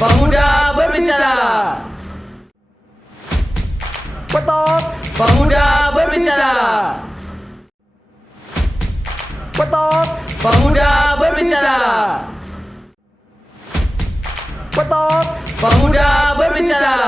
Pemuda berbicara. Petok. Pemuda berbicara. Petok. Pemuda berbicara. Petok. Pemuda berbicara.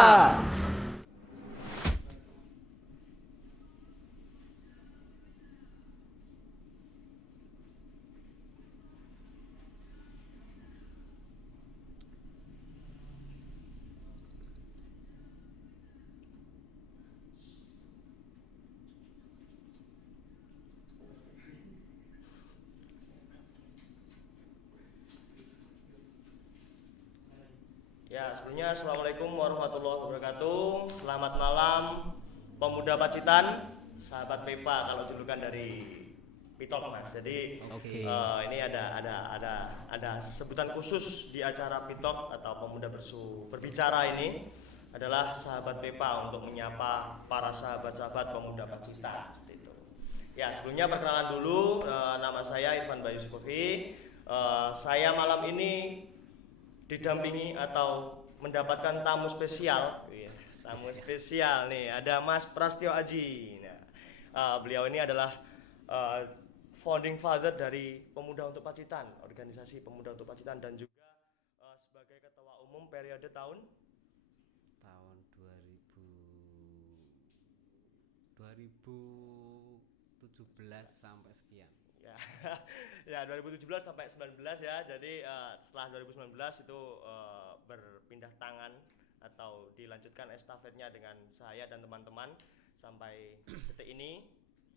Ya, sebelumnya Assalamualaikum warahmatullahi wabarakatuh. Selamat malam pemuda Pacitan, sahabat Pepa kalau julukan dari Pitok Mas. Jadi ini ada sebutan khusus di acara Pitok atau pemuda berbicara ini adalah sahabat Pepa untuk menyapa para sahabat-sahabat pemuda Pacitan. Seperti itu. Ya, sebelumnya perkenalan dulu, nama saya Irfan Bayu Sukofi. Saya malam ini didampingi atau mendapatkan tamu spesial. Tamu spesial nih, ada Mas Prastyo Aji. Nah, beliau ini adalah founding father dari Pemuda untuk Pacitan, organisasi Pemuda untuk Pacitan, dan juga sebagai ketua umum periode tahun 2017 sampai sekian. Ya, ya 2017 sampai 19 ya. Jadi setelah 2019 itu berpindah tangan atau dilanjutkan estafetnya dengan saya dan teman-teman sampai detik ini,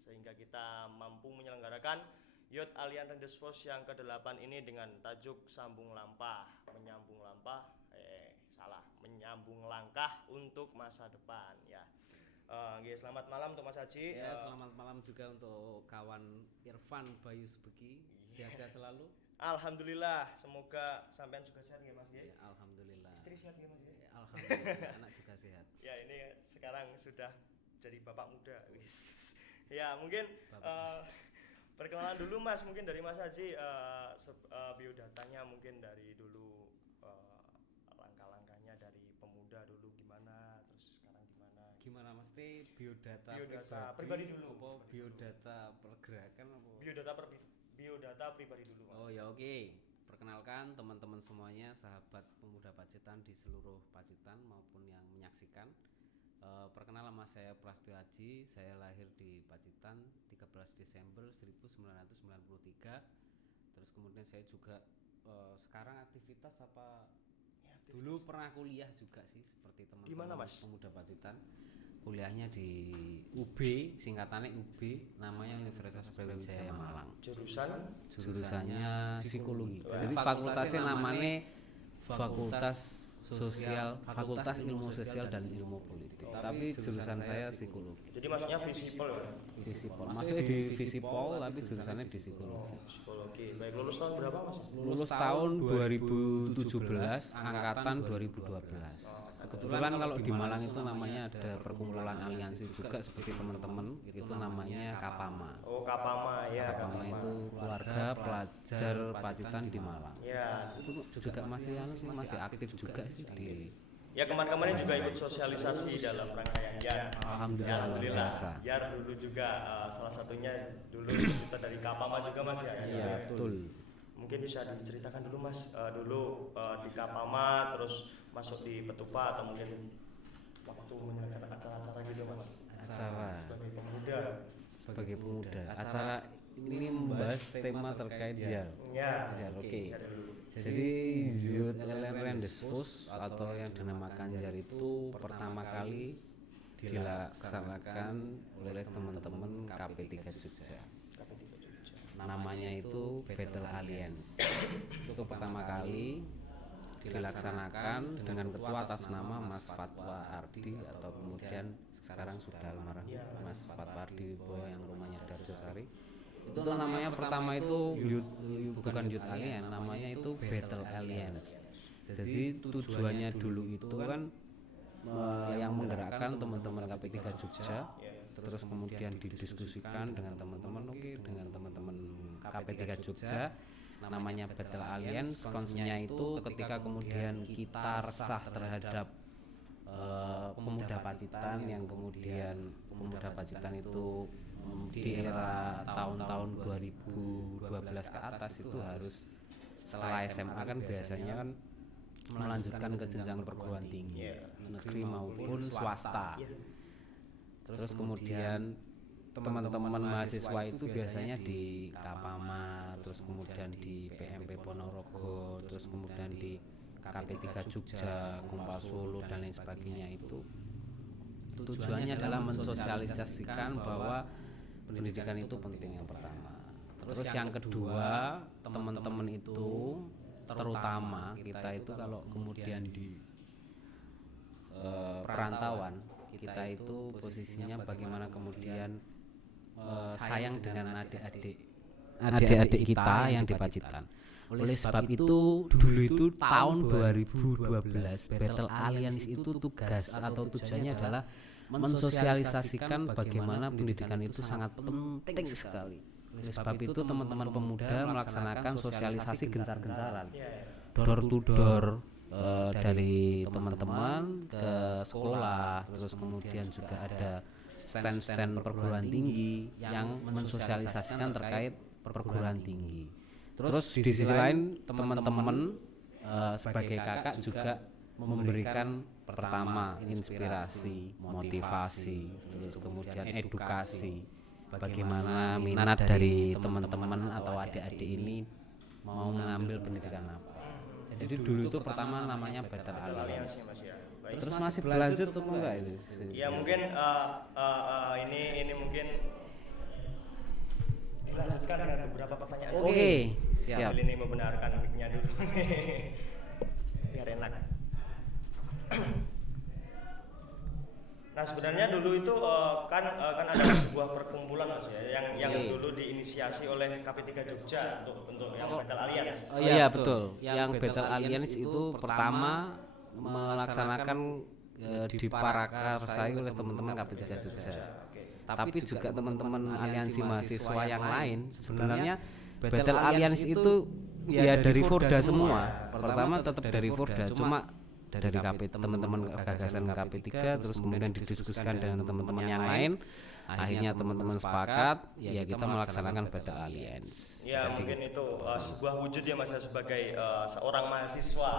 sehingga kita mampu menyelenggarakan Youth Alliance Rendes Force yang ke-8 ini dengan tajuk Sambung Lampah, menyambung langkah untuk masa depan ya. Selamat malam untuk Mas Haji. Ya, selamat malam juga untuk kawan Irfan Bayu Subeki. Sehat-sehat selalu. Alhamdulillah, semoga sampean juga sehat ya Mas ya. Alhamdulillah. Istri sehat ya Mas ya. Ya, alhamdulillah, anak juga sehat. Ya, ini sekarang sudah jadi bapak muda. Ya, mungkin perkenalan dulu Mas, mungkin dari Mas Haji, biodatanya mungkin dari dulu, langkah-langkahnya dari pemuda dulu gimana, terus sekarang Gimana mesti biodata pribadi dulu. Biodata pergerakan apa? Biodata pribadi dulu Mas. Oh ya, oke. Perkenalkan teman-teman semuanya, sahabat pemuda Pacitan di seluruh Pacitan maupun yang menyaksikan. Perkenalan, nama saya Prastyo Aji. Saya lahir di Pacitan 13 Desember 1993. Terus kemudian saya juga sekarang aktivitas apa? Dulu pernah kuliah juga sih seperti teman-teman pemuda Pacitan. Kuliahnya di UB, singkatannya UB, namanya Universitas Brawijaya Malang. Jurusannya psikologi. Jadi fakultasnya namanya Fakultas Sosial, Fakultas Ilmu Sosial dan Ilmu Politik. Tapi jurusan saya psikologi. Jadi maksudnya visipol ya? Visipol. Maksudnya di visipol tapi jurusannya di psikologi. Psikologi. Baik, lulus tahun berapa Mas? Lulus tahun 2017, angkatan 2012. Kebetulan kalau di Malang itu namanya ada perkumpulan aliansi juga seperti teman-teman, itu namanya Kapama. Oh, Kapama ya. Kapama itu keluarga pelajar Pacitan di Malang. Ya. Itu juga masih aktif juga sih di. Ya, kemarin-kemarin juga ikut sosialisasi dalam rangkaian YAR. Alhamdulillah. YAR dulu juga salah satunya dulu kita dari Kapama juga Mas ya. Iya, betul. Mungkin bisa diceritakan dulu Mas, dulu di Kapama terus masuk di Petupa atau mungkin waktu menyelenggarakan acara-acara gitu Mas. Acara Sebagai pemuda. Acara ini membahas tema terkait JAR. Ya. Oke. Jadi Youth Alliance Rendes Force atau yang dinamakan JAR itu pertama kali dilaksanakan oleh teman-teman KP3 Jogja. Namanya itu Battle Alliance. Itu pertama kali dilaksanakan dengan ketua atas nama Mas Fatwa Ardi, atau kemudian sekarang sudah almarhum Mas Fatwa Ardi Boy yang rumahnya di Darjosari. Itu namanya pertama itu bukan Youth Alliance, namanya itu Battle Alliance. Jadi tujuannya dulu itu kan yang menggerakkan teman-teman KP3 Jogja, terus kemudian didiskusikan dengan teman-teman KP3 Jogja namanya Battle Alliance. Konsepnya itu ketika kemudian kita resah terhadap pemuda Pacitan yang kemudian pemuda Pacitan itu di era tahun-tahun 2012 ke atas itu harus setelah SMA kan biasanya kan melanjutkan ke jenjang perguruan tinggi negeri maupun swasta. Terus kemudian teman-teman mahasiswa itu biasanya di Kapama, terus kemudian di PMP Ponorogo, terus kemudian di KP3 Jogja, Kumpal Solo dan lain sebagainya. Itu tujuannya adalah mensosialisasikan bahwa pendidikan itu penting yang pertama. Terus yang kedua, teman-teman itu terutama kita itu kalau kemudian di perantauan, kita itu posisinya bagaimana kemudian sayang dengan adik-adik kita yang di Pacitan. Oleh sebab itu dulu itu tahun 2012 Battle Alliance itu tugas atau tujuannya adalah mensosialisasikan bagaimana pendidikan itu sangat penting sekali. Oleh sebab itu teman-teman pemuda melaksanakan sosialisasi gencar-gencaran, door to door, dari teman-teman ke sekolah, terus kemudian juga ada stand-stand perguruan tinggi yang mensosialisasikan terkait perguruan tinggi. Terus di sisi lain teman-teman sebagai kakak juga memberikan pertama inspirasi, motivasi, terus kemudian edukasi. Bagaimana minat dari teman-teman atau adik-adik ini mau mengambil pendidikan apa. Jadi dulu itu pertama namanya Battle Alliance. Terus masih berlanjut atau enggak ini? Ya mungkin ini mungkin dilanjutkan dengan beberapa pertanyaan. Oke, siap. Sambil ini membenarkan mic-nya dulu biar enak. Nah sebenarnya dulu itu kan ada sebuah perkumpulan Mas ya yang dulu diinisiasi oleh KP3 Jogja untuk yang Battle Alliance. Oh iya betul. Yang Battle Alliance itu pertama melaksanakan diprakarsai oleh teman-teman KP3 Jogja. Tapi juga teman-teman aliansi mahasiswa yang lain. Sebenarnya Battle Alliance itu ya dari Forda semua. Pertama tetap dari Forda, cuma dari KP teman-teman gagasan KP3 terus kemudian didiskusikan dengan teman-teman yang lain. Akhirnya teman-teman sepakat ya kita melaksanakan Battle Alliance. Ya jadi, mungkin itu sebuah wujud ya Mas sebagai seorang mahasiswa.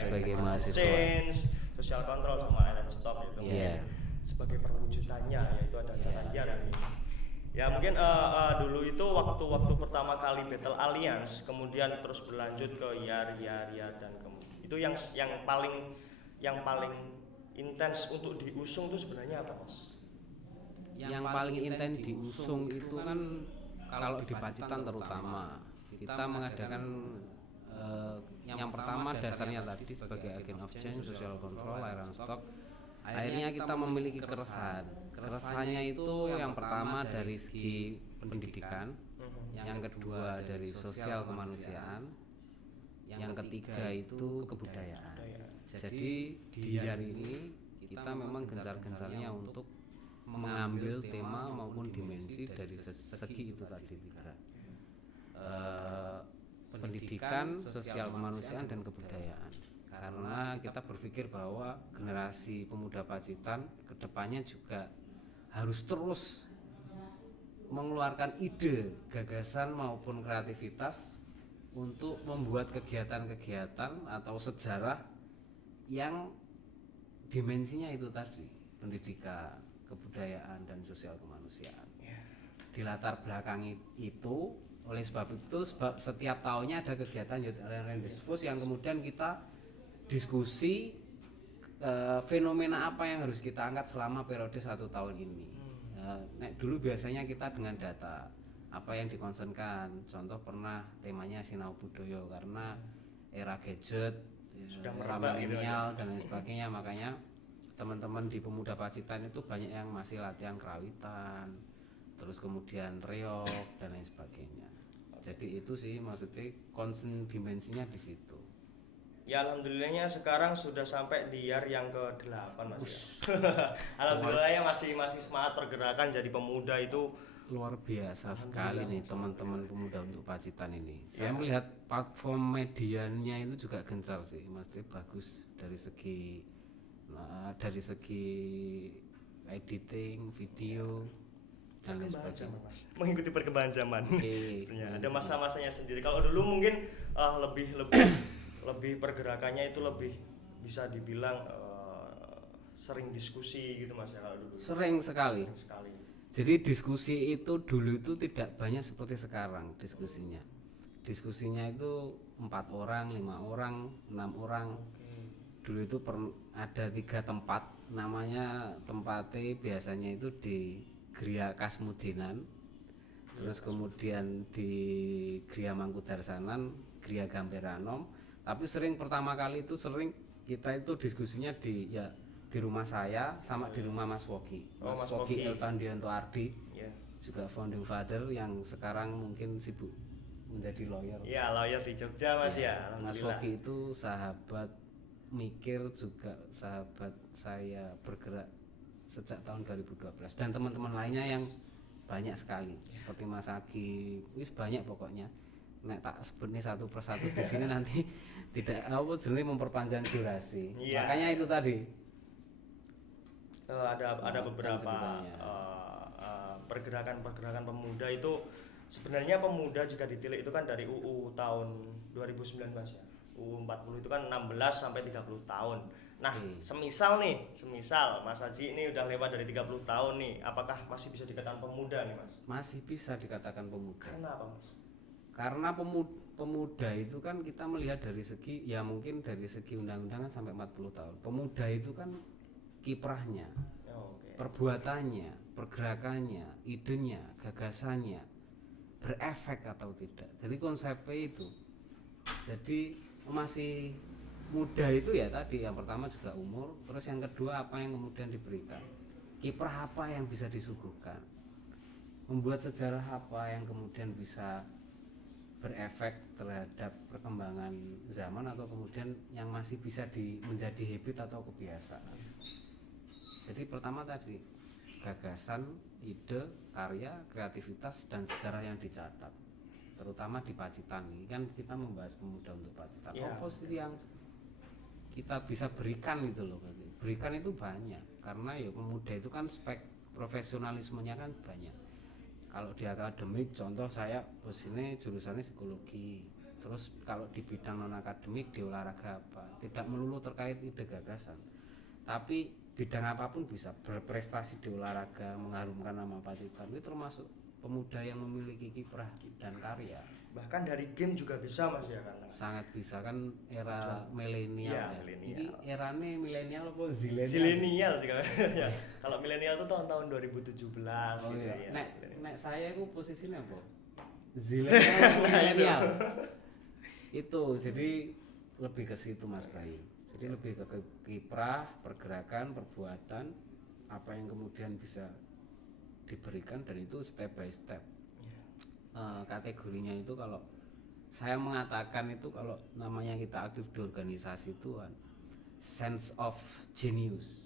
Sebagai mahasiswa. Change, social control sama iron stop itu. Sebagai perwujudannya yaitu ada Yar ini. Ya mungkin dulu itu waktu pertama kali Battle Alliance kemudian terus berlanjut ke Yar dan itu yang paling intens untuk diusung itu sebenarnya apa Mas? Yang paling intens diusung itu kan kalau di Pacitan terutama kita mengadakan yang pertama dasarnya tadi sebagai agent of change, social control, iron stock. Akhirnya kita memiliki keresahan. Keresahannya itu yang pertama dari segi pendidikan, yang kedua dari sosial kemanusiaan, yang ketiga itu kebudayaan. Jadi di hari ini kita memang gencar-gencarnya untuk mengambil tema maupun dimensi dari segi itu tadi tiga, pendidikan, sosial kemanusiaan dan kebudayaan. Karena kita berpikir bahwa generasi pemuda Pacitan kedepannya juga harus terus mengeluarkan ide, gagasan maupun kreativitas untuk membuat kegiatan-kegiatan atau sejarah yang dimensinya itu tadi, pendidikan, kebudayaan dan sosial kemanusiaan. Di latar belakang itu, oleh sebab itu setiap tahunnya ada kegiatan Youth Alliance Discuss yang kemudian kita diskusi fenomena apa yang harus kita angkat selama periode 1 tahun ini. Dulu biasanya kita dengan data apa yang dikonsenkan, contoh pernah temanya Sinau Budaya karena era gadget, era milenial dan lain sebagainya, makanya teman-teman di Pemuda Pacitan itu banyak yang masih latihan kerawitan, terus kemudian reog dan lain sebagainya. Jadi itu sih maksudnya konsen dimensinya di situ. Ya alhamdulillahnya sekarang sudah sampai di Yar yang ke-8 Mas. Alhamdulillah ya masih semangat pergerakan jadi pemuda itu luar biasa sekali nih teman-teman pemuda untuk Pacitan ini. Saya Ya. melihat platform medianya itu juga gencar sih, mesti bagus dari segi editing, video dan lain Perkembangan sebagainya. zaman, Mas. Mengikuti perkembangan zaman. Oke. Sebenarnya ada masa-masanya sendiri. Kalau dulu mungkin lebih pergerakannya itu lebih bisa dibilang sering diskusi gitu Mas ya kalau dulu. Sering sekali. Sering sekali. Jadi diskusi itu dulu itu tidak banyak seperti sekarang diskusinya. Diskusinya itu 4 orang, 5 orang, 6 orang. Dulu itu ada 3 tempat, namanya tempatnya biasanya itu di Gria Kasmudinan, terus kemudian di Gria Mangkudarsanan, Gria Gamperanom. Tapi pertama kali itu kita itu diskusinya di rumah saya sama di rumah Mas Wogi. Oh, Mas Mas Wogi Wogi. Elvandianto Ardi, Ya. juga founding father yang sekarang mungkin sibuk menjadi lawyer. Iya, lawyer di Jogja Mas ya. Mas Alhamdulillah. Wogi itu sahabat mikir, juga sahabat saya bergerak sejak tahun 2012, dan teman-teman lainnya yang banyak sekali seperti Mas Agi, banyak pokoknya. Nek tak sebut nih satu persatu di sini nanti tidak memperpanjang durasi. Iya. Makanya itu tadi Ada beberapa ceritanya. pergerakan pemuda itu sebenarnya pemuda jika ditilik itu kan dari UU tahun 2019 ya. UU 40 itu kan 16 sampai 30 tahun. Nah, semisal Mas Haji ini udah lewat dari 30 tahun nih, apakah masih bisa dikatakan pemuda nih, Mas? masih bisa dikatakan pemuda. Karena apa, Mas? Karena pemuda itu kan kita melihat dari segi, ya mungkin dari segi undang-undangan sampai 40 tahun. Pemuda itu kan kiprahnya, Oh, oke. perbuatannya, pergerakannya, idenya, gagasannya berefek atau tidak. Jadi konsepnya itu. Jadi masih muda itu ya tadi, yang pertama juga umur, terus yang kedua apa yang kemudian diberikan, kiprah apa yang bisa disuguhkan, membuat sejarah apa yang kemudian bisa berefek terhadap perkembangan zaman atau kemudian yang masih bisa menjadi habit atau kebiasaan. Jadi pertama tadi gagasan, ide, karya, kreativitas dan sejarah yang dicatat, terutama di Pacitan ini kan kita membahas pemuda untuk Pacitan. Ya. Posisi yang kita bisa berikan gitu loh, berikan itu banyak karena ya pemuda itu kan spek profesionalismenya kan banyak. Kalau di akademik, contoh saya posisinya jurusannya psikologi, terus kalau di bidang non akademik di olahraga apa, tidak melulu terkait ide gagasan, tapi bidang apapun bisa berprestasi di olahraga, mengharumkan nama Pacitan, itu termasuk pemuda yang memiliki kiprah dan karya. Bahkan dari game juga bisa, Mas ya kan? Sangat bisa kan, era milenial Iya, ya. milenial. Ini erane milenial apa zilenial? Zilenial sih kalau ya. Kalau milenial itu tahun-tahun 2017 Oh gitu iya. ya. Nek saya itu posisinya apa? Zilenial, milenial. Itu jadi lebih ke situ Mas Bayu. Jadi lebih ke kiprah, pergerakan, perbuatan, apa yang kemudian bisa diberikan, dan itu step by step. Kategorinya itu kalau saya mengatakan itu kalau namanya kita aktif di organisasi itu kan sense of genius.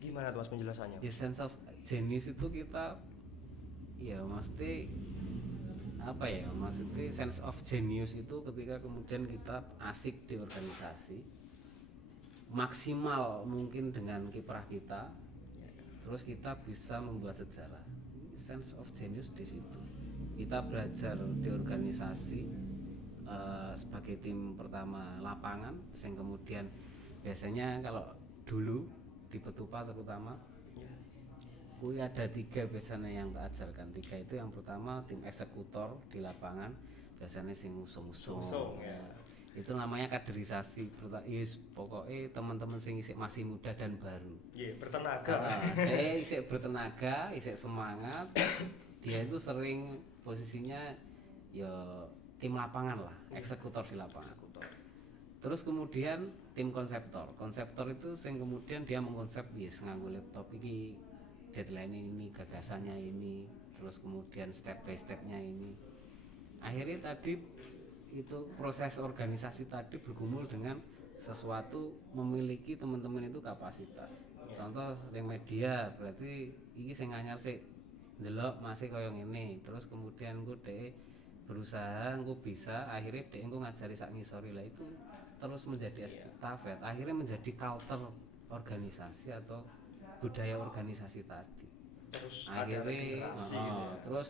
Gimana tuh Mas penjelasannya? Ya sense of genius itu kita ya mesti apa ya, maksudnya sense of genius itu ketika kemudian kita asik di organisasi, maksimal mungkin dengan kiprah kita, terus kita bisa membuat sejarah. Sense of genius di situ. Kita belajar di organisasi sebagai tim pertama lapangan, yang kemudian biasanya kalau dulu di Petupa terutama ada 3 biasanya yang tak ajarkan. 3 itu yang pertama tim eksekutor di lapangan, biasanya sing usung-usung ya. Itu namanya kaderisasi. Yes, pokoknya teman-teman sing isik masih muda dan baru. Iya, bertenaga. Isik bertenaga, isik semangat. Dia itu sering posisinya ya tim lapangan lah, eksekutor di lapangan. Terus kemudian tim konseptor. Konseptor itu yang kemudian dia mengkonsep nganggo laptop iki, deadline ini, gagasannya ini, terus kemudian step by stepnya ini. Akhirnya tadi itu proses organisasi tadi bergumul dengan sesuatu memiliki teman-teman itu kapasitas. Contoh yang media berarti iki sing anyar sik ndelok masih kaya ngene, terus kemudian engko dhek berusaha engko bisa, akhirnya dhek engko ngajari sak ngisori lah itu terus menjadi estafet, akhirnya menjadi culture organisasi atau budaya organisasi tadi. Terus ada Akhirnya regenerasi gitu ya. terus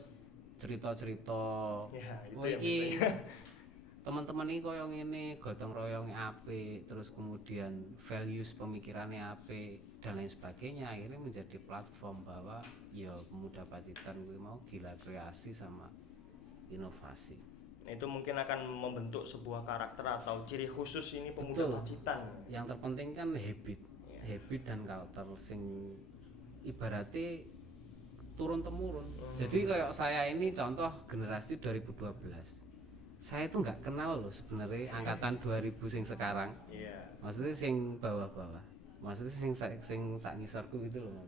cerita-cerita Ya, itu oh yang iki biasanya. teman-teman ini koyo ngene, gotong royongnya apik, terus kemudian values pemikirannya apik dan lain sebagainya, akhirnya menjadi platform bahwa ya pemuda Pacitan gue mau gila kreasi sama inovasi. Itu mungkin akan membentuk sebuah karakter atau ciri khusus ini pemuda Betul. Pacitan. Yang terpenting kan habit dan culture sing ibaratnya turun temurun. Jadi kayak saya ini contoh generasi 2012. Saya tuh nggak kenal loh sebenarnya angkatan 2000 sing sekarang. Iya. Maksudnya sing bawah-bawah. Maksudnya sing sak ngisorku gitu loh.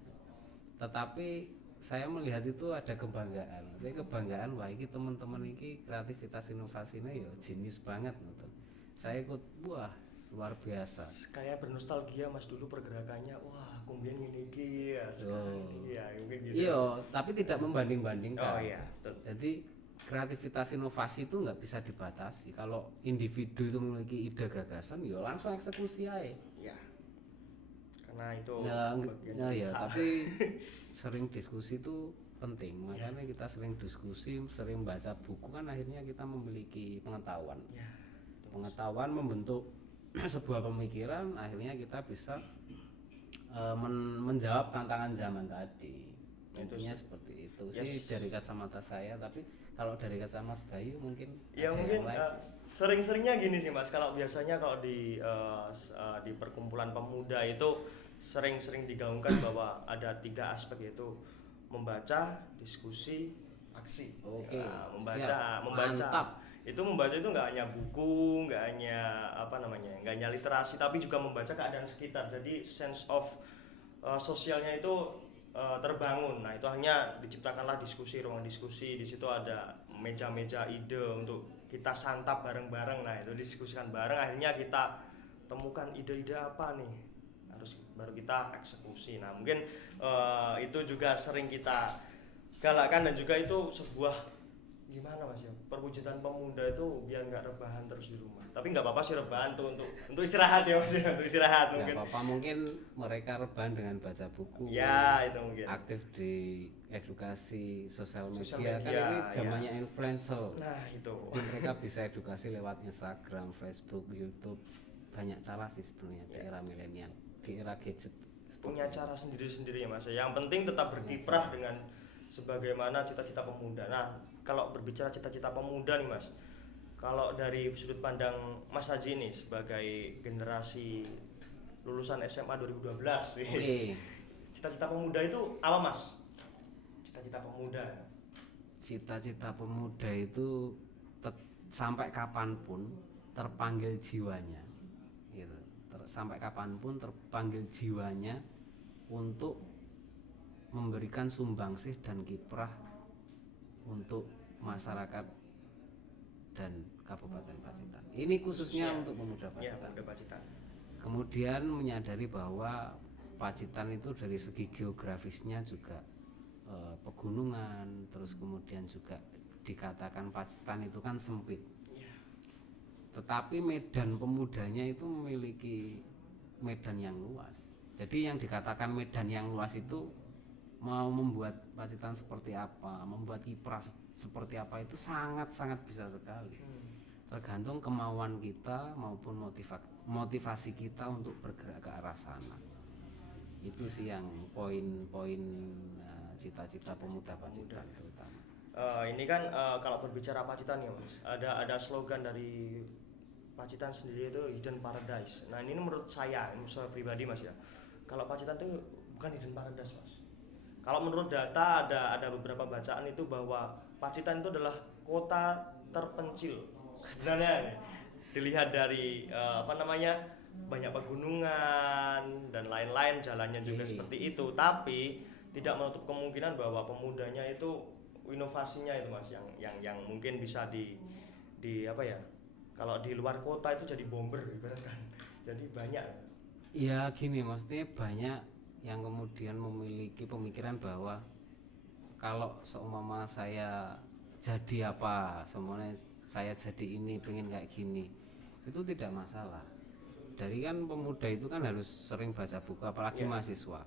Tetapi saya melihat itu ada kebanggaan. Jadi kebanggaan wah iki teman-teman iki kreativitas inovasinya ya jenius banget gitu. Saya ikut wah luar biasa. Kayak bernostalgia Mas dulu pergerakannya, wah kumbien ngene iki ya. Sekarang Oh. ini ya mungkin gitu. Iya, tapi tidak membanding-bandingkan. Oh iya, betul. Jadi kreativitas inovasi itu nggak bisa dibatasi. Kalau individu itu memiliki ide gagasan, ya langsung eksekusi aja. Iya. Karena itu bagian Ya, hak. tapi sering diskusi itu penting. Makanya kita sering diskusi, sering baca buku kan akhirnya kita memiliki pengetahuan. Ya, Pengetahuan membentuk sebuah pemikiran, akhirnya kita bisa menjawab tantangan zaman tadi. Intinya seperti itu sih dari kacamata saya, tapi kalau dari kacamata Mas Bayu mungkin ya ada mungkin yang lain. sering-seringnya gini sih Mas, kalau biasanya kalau di perkumpulan pemuda itu sering-sering digaungkan bahwa ada 3 aspek, yaitu membaca, diskusi, aksi. Oke, Nah, siap. membaca Mantap. itu membaca itu nggak hanya buku, nggak hanya nggak hanya literasi, tapi juga membaca keadaan sekitar. Jadi sense of sosialnya itu terbangun. Nah itu hanya diciptakanlah diskusi, ruang diskusi. Di situ ada meja-meja ide untuk kita santap bareng-bareng. Nah itu diskusikan bareng. Akhirnya kita temukan ide-ide apa nih, harus baru kita eksekusi. Nah mungkin itu juga sering kita galakkan, dan juga itu sebuah gimana Mas ya, perwujudan pemuda itu biar nggak rebahan terus di rumah. Tapi nggak apa-apa sih rebahan tuh untuk istirahat ya Mas ya, untuk istirahat Nggak mungkin. apa-apa, mungkin mereka rebahan dengan baca buku. Ya itu mungkin. Aktif di edukasi sosial media, Sosial kan media, ini ya. zamannya influencer. Nah itu. Jadi mereka bisa edukasi lewat Instagram, Facebook, YouTube. Banyak cara sih sebenarnya di era milenial, di era gadget. Punya cara sendiri-sendiri ya Mas. Yang penting tetap berkiprah dengan sebagaimana cita-cita pemuda. Nah kalau berbicara cita-cita pemuda nih Mas, kalau dari sudut pandang Mas Haji nih sebagai generasi lulusan SMA 2012, Oke. cita-cita pemuda itu apa Mas? Cita-cita pemuda. Cita-cita pemuda itu sampai kapanpun terpanggil jiwanya, gitu. Sampai kapanpun terpanggil jiwanya untuk memberikan sumbangsih dan kiprah untuk masyarakat dan Kabupaten Pacitan. Ini khususnya untuk pemuda Ya, Pacitan. pemuda Pacitan. Kemudian menyadari bahwa Pacitan itu dari segi geografisnya juga pegunungan, terus kemudian juga dikatakan Pacitan itu kan sempit. Tetapi medan pemudanya itu memiliki medan yang luas. Jadi yang dikatakan medan yang luas itu mau membuat Pacitan seperti apa, membuat kiprah seperti apa itu sangat-sangat bisa sekali. Tergantung kemauan kita maupun motivasi kita untuk bergerak ke arah sana. Itu sih yang poin-poin cita-cita pemuda Pacitan terutama. Ini kan kalau berbicara Pacitan ya Mas, ada slogan dari Pacitan sendiri itu Hidden Paradise. Nah ini menurut saya pribadi Mas ya, kalau Pacitan itu bukan Hidden Paradise Mas. Kalau menurut data ada beberapa bacaan itu bahwa Pacitan itu adalah kota terpencil. Sebenarnya dilihat dari banyak pegunungan dan lain-lain, jalannya juga seperti itu. Tapi tidak menutup kemungkinan bahwa pemudanya itu inovasinya itu Mas yang mungkin bisa di kalau di luar kota itu jadi bomber ibaratkan. Jadi banyak. Ya gini, maksudnya banyak yang kemudian memiliki pemikiran bahwa kalau seumpama saya jadi apa, semuanya saya jadi ini, pengen kayak gini, itu tidak masalah. Dari kan pemuda itu kan harus sering baca buku, apalagi mahasiswa.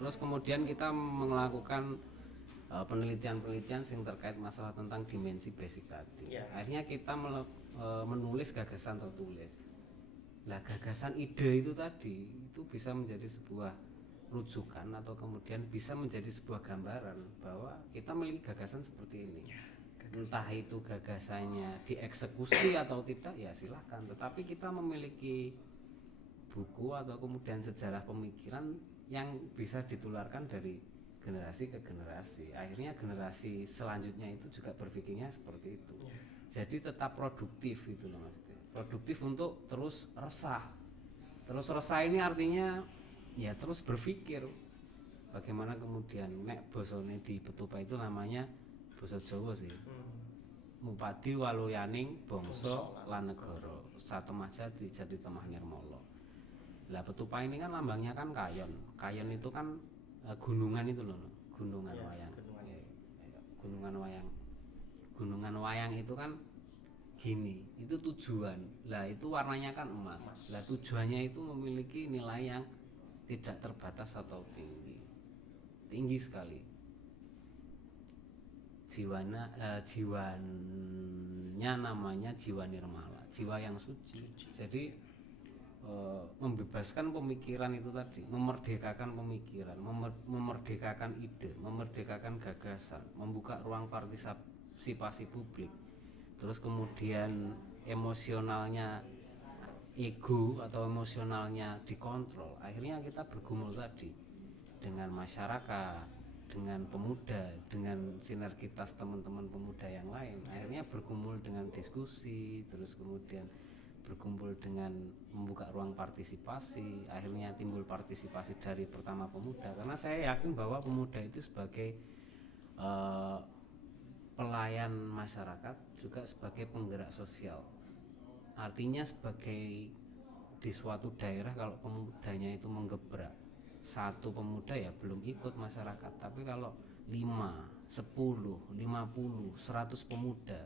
Terus kemudian kita melakukan penelitian-penelitian yang terkait masalah tentang dimensi basic tadi. Akhirnya kita menulis gagasan tertulis. Lah gagasan ide itu tadi itu bisa menjadi sebuah rujukan atau kemudian bisa menjadi sebuah gambaran bahwa kita memiliki gagasan seperti ini. Entah itu gagasannya dieksekusi atau tidak ya silahkan, tetapi kita memiliki buku atau kemudian sejarah pemikiran yang bisa ditularkan dari generasi ke generasi. Akhirnya generasi selanjutnya itu juga berpikirnya seperti itu. Jadi tetap produktif itu loh maksudnya. Produktif untuk terus resah. Terus resah ini artinya ya terus berpikir bagaimana kemudian nek bosone di Betupa itu namanya basa Jawa sih. Mupati waluyaning bangsa lan negara. Satemah jati jati temah nirmala. Lah Betupa ini kan lambangnya kan kayon. Kayon itu kan gunungan itu loh, gunungan wayang. Gunungan wayang. Gunungan wayang itu kan gini, itu tujuan. Lah itu warnanya kan emas. Lah tujuannya itu memiliki nilai yang tidak terbatas atau tinggi. Tinggi sekali. Jiwanya namanya jiwa nirmala, jiwa yang suci. Jadi membebaskan pemikiran itu tadi, memerdekakan pemikiran, memerdekakan ide, memerdekakan gagasan, membuka ruang partisipasi publik. Terus kemudian emosionalnya ego atau emosionalnya dikontrol. Akhirnya kita bergumul tadi dengan masyarakat, dengan pemuda, dengan sinergitas teman-teman pemuda yang lain. Akhirnya bergumul dengan diskusi, terus kemudian berkumpul dengan membuka ruang partisipasi. Akhirnya timbul partisipasi dari pertama pemuda, karena saya yakin bahwa pemuda itu sebagai pelayan masyarakat, juga sebagai penggerak sosial. Artinya sebagai di suatu daerah kalau pemudanya itu menggebrak satu pemuda ya belum ikut masyarakat, tapi kalau 5, 10, 50, 100 pemuda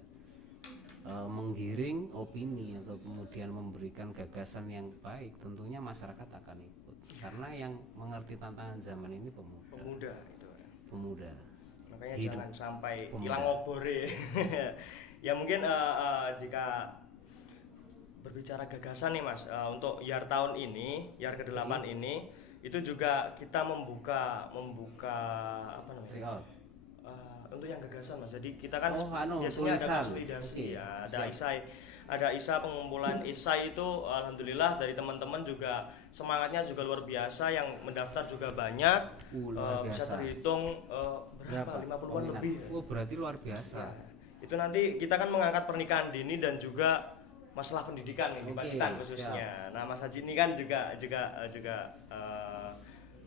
menggiring opini atau kemudian memberikan gagasan yang baik, tentunya masyarakat akan ikut, karena yang mengerti tantangan zaman ini pemuda itu pemuda. Makanya Hidup jangan sampai pemuda. hilang obore. Ya mungkin jika berbicara gagasan nih Mas, untuk YAR tahun ini, YAR ke-8 ini, itu juga kita membuka apa namanya? Untuk yang gagasan Mas. Jadi kita kan biasanya ada konsolidasi, ya, ada isai pengumpulan isai itu alhamdulillah dari teman-teman juga semangatnya juga luar biasa, yang mendaftar juga banyak. Bisa terhitung berapa? 50-an lebih. Berarti luar biasa. Ya, itu nanti kita kan mengangkat pernikahan dini dan juga masalah pendidikan nih di Pacitan khususnya. Nah, Mas Haji ini kan juga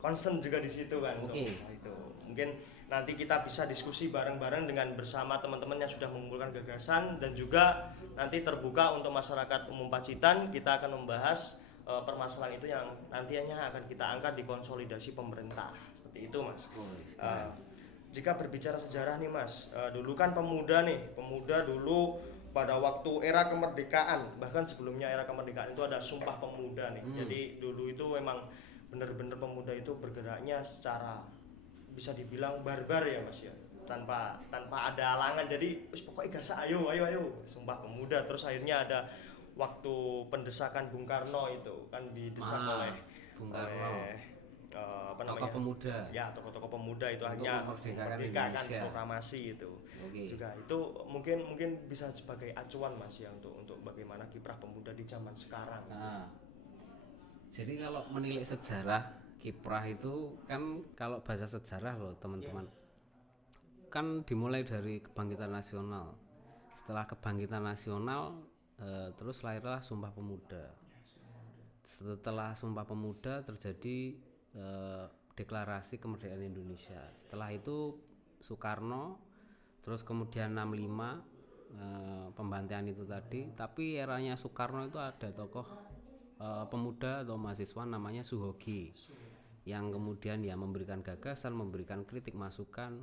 concern juga di situ kan untuk itu. Mungkin nanti kita bisa diskusi bareng-bareng dengan bersama teman-teman yang sudah mengumpulkan gagasan, dan juga nanti terbuka untuk masyarakat umum Pacitan. Kita akan membahas permasalahan itu yang nantinya akan kita angkat di konsolidasi pemerintah. Seperti itu Mas. Jika berbicara sejarah nih Mas, dulu kan pemuda dulu pada waktu era kemerdekaan, bahkan sebelumnya era kemerdekaan itu ada Sumpah Pemuda nih. Jadi dulu itu memang benar-benar pemuda itu bergeraknya secara bisa dibilang barbar ya Mas ya, tanpa ada halangan. Jadi pokoknya gasa ayo Sumpah Pemuda. Terus akhirnya ada waktu pendesakan Bung Karno itu kan didesak oleh Bung Karno, tokoh pemuda. Ya, tokoh-tokoh pemuda itu hanya memerdekakan proklamasi itu. Juga itu mungkin bisa sebagai acuan Mas ya untuk bagaimana kiprah pemuda di zaman sekarang. Jadi kalau menilik sejarah kiprah itu kan, kalau bahasa sejarah loh teman-teman, kan dimulai dari kebangkitan nasional. Setelah kebangkitan nasional terus lahirlah Sumpah Pemuda. Setelah Sumpah Pemuda terjadi deklarasi kemerdekaan Indonesia. Setelah itu Soekarno, terus kemudian 65 pembantaian itu tadi. Tapi eranya Soekarno itu ada tokoh pemuda atau mahasiswa namanya Suhogi, yang kemudian ya memberikan gagasan, memberikan kritik masukan,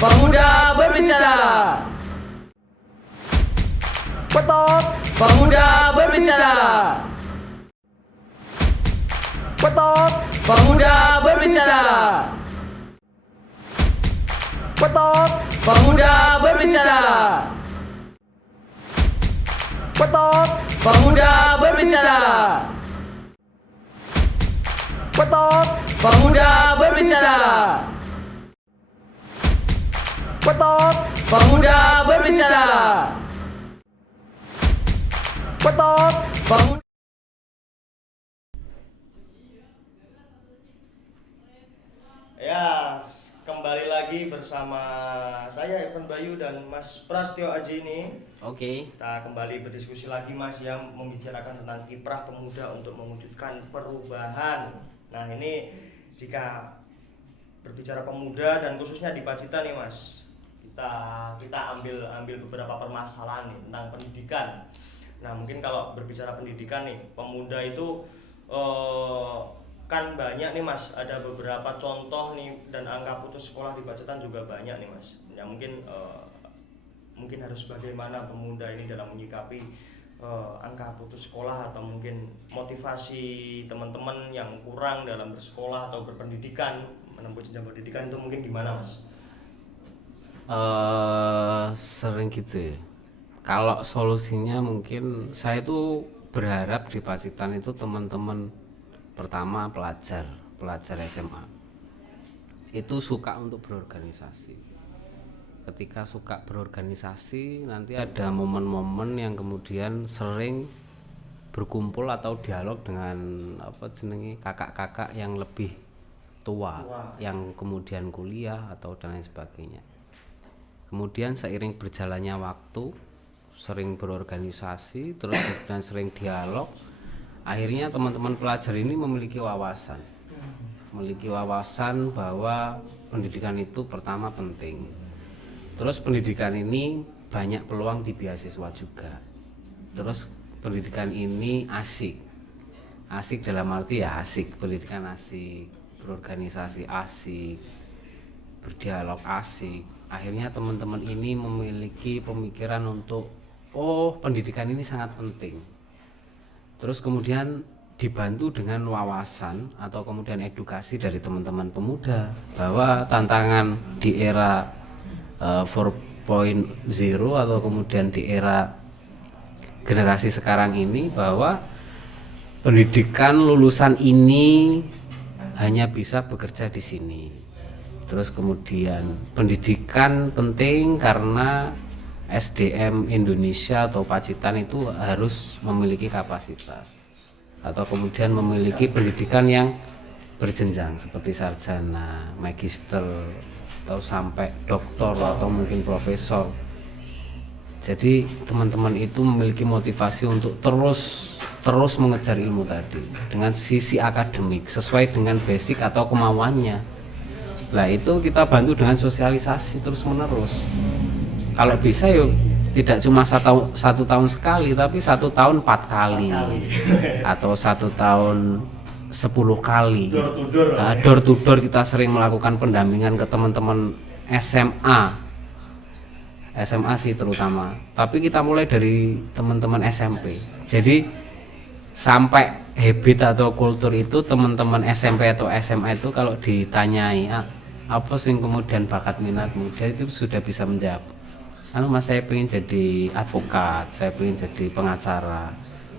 Pemuda berbicara. Betot. Pemuda berbicara. Betot. Pemuda berbicara. Betot. Pemuda berbicara. Betot. Pemuda berbicara. Betot. Pemuda berbicara. Betot. Pemuda berbicara. Betot. Pemuda. Ya, kembali lagi bersama saya Evan Bayu dan Mas Prastyo Aji ini. Oke. Kita kembali berdiskusi lagi Mas, yang membicarakan tentang kiprah pemuda untuk mewujudkan perubahan. Nah, ini jika berbicara pemuda dan khususnya di Pacitan nih Mas, kita ambil beberapa permasalahan nih tentang pendidikan. Nah, mungkin kalau berbicara pendidikan nih, pemuda itu kan banyak nih Mas, ada beberapa contoh nih, dan angka putus sekolah di Pacitan juga banyak nih Mas. Ya mungkin harus bagaimana pemuda ini dalam menyikapi angka putus sekolah, atau mungkin motivasi teman-teman yang kurang dalam bersekolah atau berpendidikan, menempuh jenjang pendidikan, itu mungkin gimana Mas? Sering gitu ya. Kalau solusinya mungkin saya itu berharap di Pacitan itu teman-teman, pertama pelajar SMA itu suka untuk berorganisasi. Ketika suka berorganisasi, nanti ada momen-momen yang kemudian sering berkumpul atau dialog dengan kakak-kakak yang lebih tua, yang kemudian kuliah atau dan lain sebagainya. Kemudian seiring berjalannya waktu, sering berorganisasi, terus kemudian sering dialog, akhirnya teman-teman pelajar ini memiliki wawasan bahwa pendidikan itu pertama penting. Terus pendidikan ini banyak peluang di beasiswa juga. Terus pendidikan ini asik dalam arti ya asik, pendidikan asik, berorganisasi asik, berdialog asik. Akhirnya teman-teman ini memiliki pemikiran untuk pendidikan ini sangat penting. Terus kemudian dibantu dengan wawasan atau kemudian edukasi dari teman-teman pemuda bahwa tantangan di era 4.0 atau kemudian di era generasi sekarang ini, bahwa pendidikan lulusan ini hanya bisa bekerja di sini. Terus kemudian pendidikan penting karena SDM Indonesia atau Pacitan itu harus memiliki kapasitas atau kemudian memiliki pendidikan yang berjenjang seperti sarjana, magister, atau sampai doktor atau mungkin profesor. Jadi teman-teman itu memiliki motivasi untuk terus mengejar ilmu tadi dengan sisi akademik sesuai dengan basic atau kemauannya. Nah, itu kita bantu dengan sosialisasi terus menerus. Kalau bisa yuk tidak cuma satu tahun sekali, tapi 1 tahun 4 kali atau 1 tahun 10 kali. Door to door kita sering melakukan pendampingan ke teman-teman SMA sih terutama, tapi kita mulai dari teman-teman SMP. Jadi sampai habit atau kultur itu teman-teman SMP atau SMA itu kalau ditanyai apa sih kemudian bakat minatmu, dia itu sudah bisa menjawab, Mas saya pengen jadi advokat, saya pengen jadi pengacara,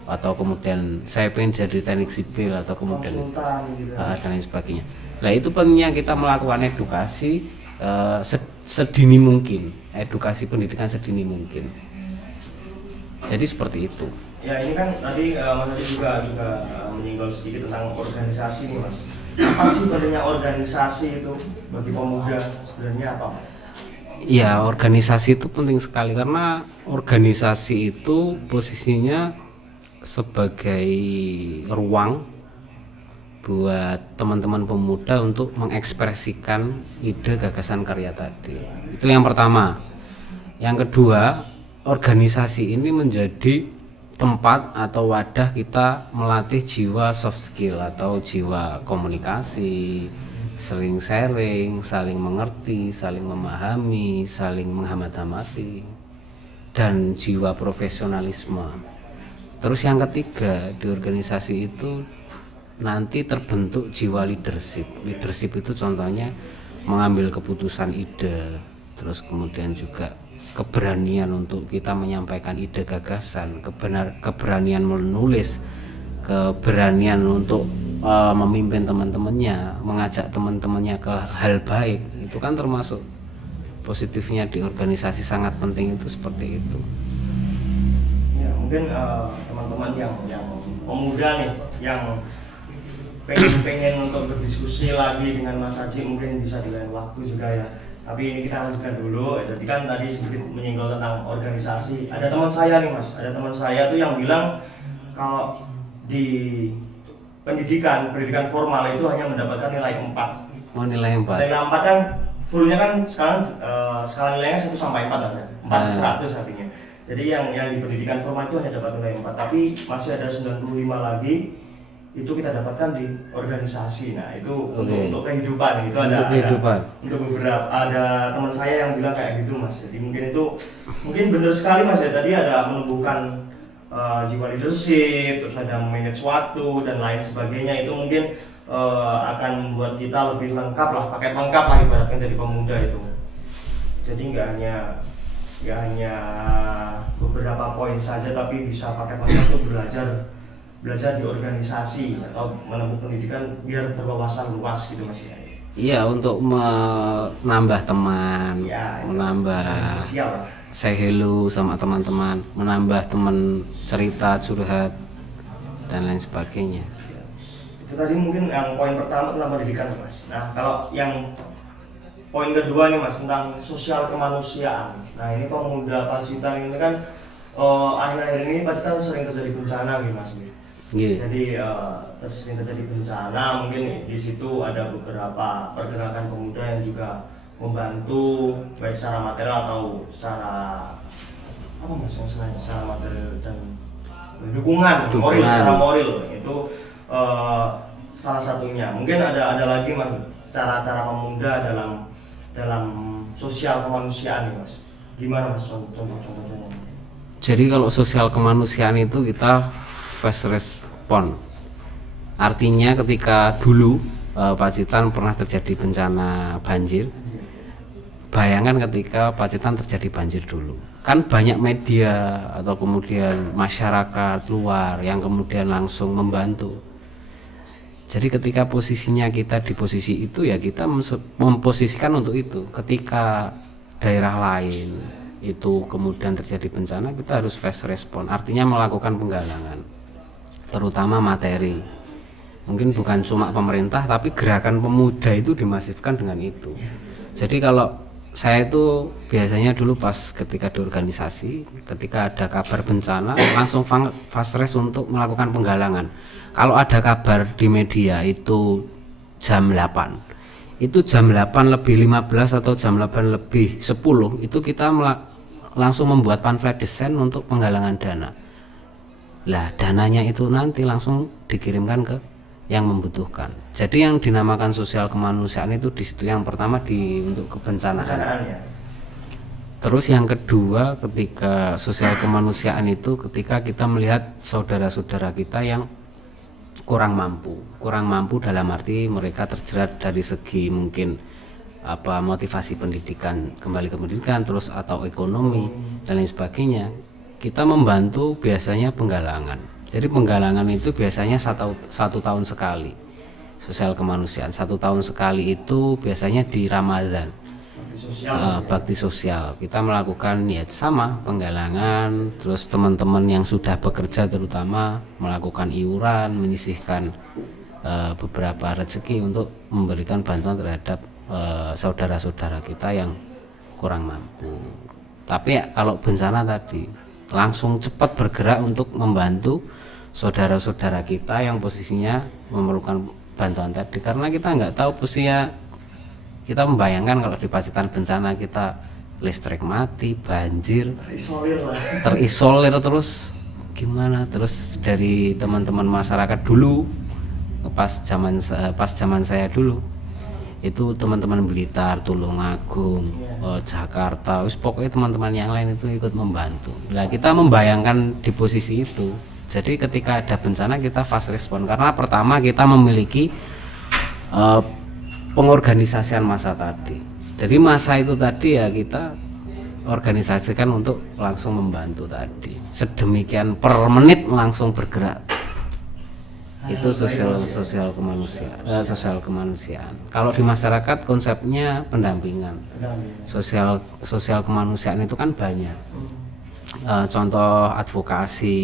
atau kemudian saya pengen jadi teknik sipil, atau kemudian dan lain sebagainya. Nah, itu pentingnya kita melakukan edukasi sedini mungkin, edukasi pendidikan sedini mungkin. Jadi seperti itu. Ya, ini kan tadi Mas Adi juga menyinggung sedikit tentang organisasi nih Mas. Apa sih pentingnya organisasi itu bagi pemuda, sebenarnya apa Mas? Ya, organisasi itu penting sekali karena organisasi itu posisinya sebagai ruang buat teman-teman pemuda untuk mengekspresikan ide, gagasan, karya tadi. Itu yang pertama. Yang kedua, organisasi ini menjadi tempat atau wadah kita melatih jiwa soft skill atau jiwa komunikasi, sering sharing, saling mengerti, saling memahami, saling menghamati, dan jiwa profesionalisme. Terus yang ketiga, di organisasi itu nanti terbentuk jiwa leadership. Leadership itu contohnya mengambil keputusan ide, terus kemudian juga keberanian untuk kita menyampaikan ide gagasan, keberanian menulis, keberanian untuk memimpin teman-temannya, mengajak teman-temannya ke hal baik. Itu kan termasuk positifnya di organisasi, sangat penting itu seperti itu. Ya, mungkin teman-teman yang pemuda nih yang pengen untuk berdiskusi lagi dengan Mas Haji mungkin bisa di lain waktu juga ya. Tapi ini kita lanjutkan dulu. Jadi kan tadi sedikit menyinggung tentang organisasi. Ada teman saya nih Mas, ada teman saya tuh yang bilang kalau di pendidikan formal itu hanya mendapatkan nilai 4. Oh, nilai 4. Nilai 4 kan fullnya kan sekarang skala nilainya 1 sampai 4 aja. 4 100 artinya. Jadi yang di pendidikan formal itu hanya dapat nilai 4, tapi masih ada 95 lagi itu kita dapatkan di organisasi. Nah, itu untuk kehidupan itu untuk kehidupan. Untuk beberapa ada teman saya yang bilang kayak gitu Mas. Jadi mungkin benar sekali Mas ya, tadi ada menumbuhkan jiwa leadership, terus ada manage waktu dan lain sebagainya. Itu mungkin akan membuat kita lebih lengkap lah, paket lengkap lah ibaratkan jadi pemuda itu. Jadi nggak hanya beberapa poin saja, tapi bisa paket lengkap untuk belajar di organisasi atau menempuh pendidikan biar berwawasan luas gitu Mas ya. Iya, untuk menambah teman, Ya, menambah sosial lah. say hello sama teman-teman, menambah teman cerita, curhat, dan lain sebagainya. Itu tadi mungkin yang poin pertama tentang pendidikan Mas. Nah, kalau yang poin kedua nih Mas tentang sosial kemanusiaan. Nah, ini pemuda Pacitan ini kan akhir-akhir ini Pacitan sering terjadi bencana gitu Mas. Yeah. Jadi sering terjadi bencana, mungkin di situ ada beberapa pergerakan pemuda yang juga membantu baik secara material atau secara apa Mas yang selain secara material dan dukungan. Moral, secara moral itu salah satunya. Mungkin ada lagi Mas cara-cara pemuda dalam sosial kemanusiaan nih Mas. Gimana Mas contoh-contohnya? Jadi kalau sosial kemanusiaan itu kita fast respon. Artinya ketika dulu Pacitan pernah terjadi bencana banjir. Bayangkan ketika Pacitan terjadi banjir dulu. Kan banyak media atau kemudian masyarakat luar yang kemudian langsung membantu. Jadi ketika posisinya kita di posisi itu ya kita memposisikan untuk itu. Ketika daerah lain itu kemudian terjadi bencana, kita harus fast respon. Artinya melakukan penggalangan, terutama materi. Mungkin bukan cuma pemerintah, tapi gerakan pemuda itu dimasifkan dengan itu. Jadi kalau saya itu biasanya dulu pas ketika di organisasi, ketika ada kabar bencana langsung fast res untuk melakukan penggalangan. Kalau ada kabar di media itu jam 8, itu jam 8 lebih 15 atau jam 8 lebih 10 itu kita langsung membuat pamflet desain untuk penggalangan dana. Lah dananya itu nanti langsung dikirimkan ke yang membutuhkan. Jadi yang dinamakan sosial kemanusiaan itu di situ. Yang pertama untuk kebencanaan. Ya. Terus yang kedua ketika sosial kemanusiaan itu ketika kita melihat saudara-saudara kita yang kurang mampu dalam arti mereka terjerat dari segi mungkin motivasi pendidikan, kembali ke pendidikan terus atau ekonomi dan lain sebagainya. Kita membantu biasanya penggalangan. Jadi penggalangan itu biasanya satu tahun sekali. Sosial kemanusiaan 1 tahun sekali itu biasanya di Ramadan. Bakti sosial. Kita melakukan ya sama penggalangan, terus teman-teman yang sudah bekerja terutama melakukan iuran, menyisihkan beberapa rezeki untuk memberikan bantuan terhadap saudara-saudara kita yang kurang mampu. Tapi ya, kalau bencana tadi langsung cepat bergerak untuk membantu saudara-saudara kita yang posisinya memerlukan bantuan tadi, karena kita nggak tahu posisinya. Kita membayangkan kalau di Pacitan bencana kita listrik mati, banjir, terisolir terus gimana? Terus dari teman-teman masyarakat dulu pas zaman saya dulu itu teman-teman Blitar, Tulungagung, Jakarta, pokoknya teman-teman yang lain itu ikut membantu. Nah kita membayangkan di posisi itu, jadi ketika ada bencana kita fast respon karena pertama kita memiliki pengorganisasian massa tadi. Jadi massa itu tadi ya kita organisasikan untuk langsung membantu tadi, sedemikian per menit langsung bergerak. Itu sosial kemanusiaan. Kalau di masyarakat konsepnya pendampingan. Sosial kemanusiaan itu kan banyak. Contoh advokasi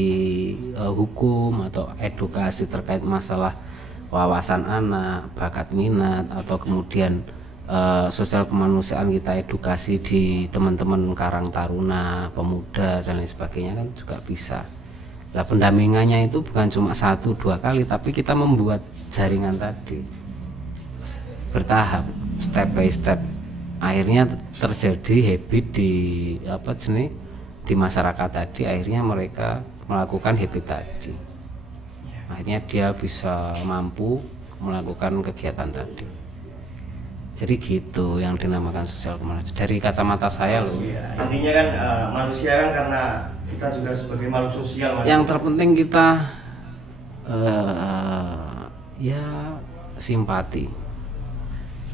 hukum atau edukasi terkait masalah wawasan anak, bakat minat, atau kemudian sosial kemanusiaan kita edukasi di teman-teman Karang Taruna, pemuda dan lain sebagainya kan juga bisa. Nah, pendampingannya itu bukan cuma 1-2 kali, tapi kita membuat jaringan tadi bertahap, step by step. Akhirnya terjadi habit di masyarakat tadi. Akhirnya mereka melakukan habit tadi. Akhirnya dia bisa mampu melakukan kegiatan tadi. Jadi gitu yang dinamakan sosial kemanusiaan dari kacamata saya loh. Iya, intinya kan manusia kan karena kita juga sebagai makhluk sosial. Yang terpenting kita ya simpati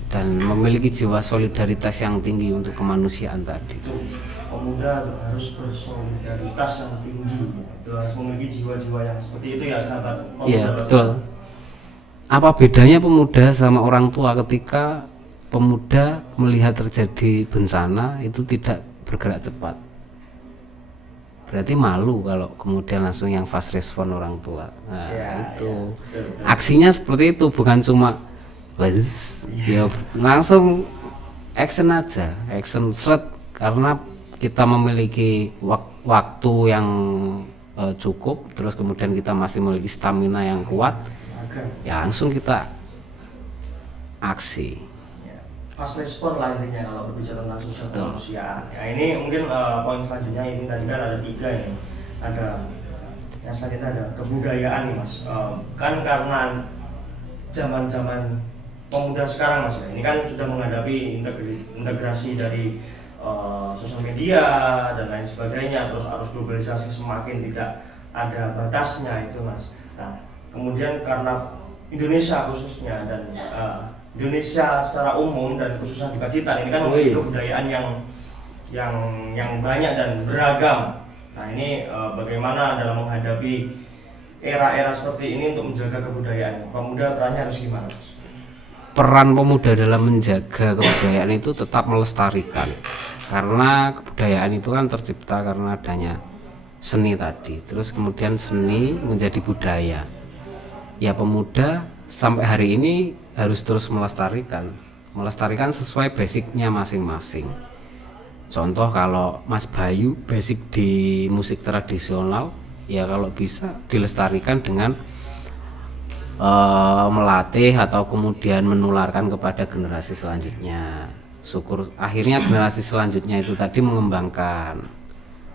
dan memiliki jiwa solidaritas yang tinggi untuk kemanusiaan tadi. Itu pemuda harus bersolidaritas yang tinggi, itu harus memiliki jiwa-jiwa yang seperti itu ya sahabat pemuda. Iya betul. Apa bedanya pemuda sama orang tua ketika pemuda melihat terjadi bencana itu tidak bergerak cepat? Berarti malu kalau kemudian langsung yang fast respon orang tua. Nah itu aksinya seperti itu, bukan cuma ya langsung action aja, action shred, karena kita memiliki waktu yang cukup, terus kemudian kita masih memiliki stamina yang kuat, ya langsung kita aksi. Fast respon lah intinya kalau berbicara tentang sosial kemanusiaan. Ya ini mungkin poin selanjutnya ini tadi kan ada 3 ini. Ada yang selanjutnya ada kebudayaan nih Mas. Kan karena zaman-zaman pemuda sekarang Mas, ini kan sudah menghadapi integrasi dari sosial media dan lain sebagainya, terus arus globalisasi semakin tidak ada batasnya itu Mas. Nah, kemudian karena Indonesia khususnya dan Indonesia secara umum dan khususnya di Pacitan ini kan memiliki kebudayaan yang banyak dan beragam. Nah ini bagaimana dalam menghadapi era-era seperti ini untuk menjaga kebudayaan? Pemuda perannya harus gimana, Mas? Peran pemuda dalam menjaga kebudayaan itu tetap melestarikan, karena kebudayaan itu kan tercipta karena adanya seni tadi, terus kemudian seni menjadi budaya. Ya pemuda sampai hari ini harus terus melestarikan sesuai basicnya masing-masing. Contoh kalau Mas Bayu basic di musik tradisional, ya kalau bisa dilestarikan dengan melatih atau kemudian menularkan kepada generasi selanjutnya. Syukur akhirnya generasi selanjutnya itu tadi mengembangkan.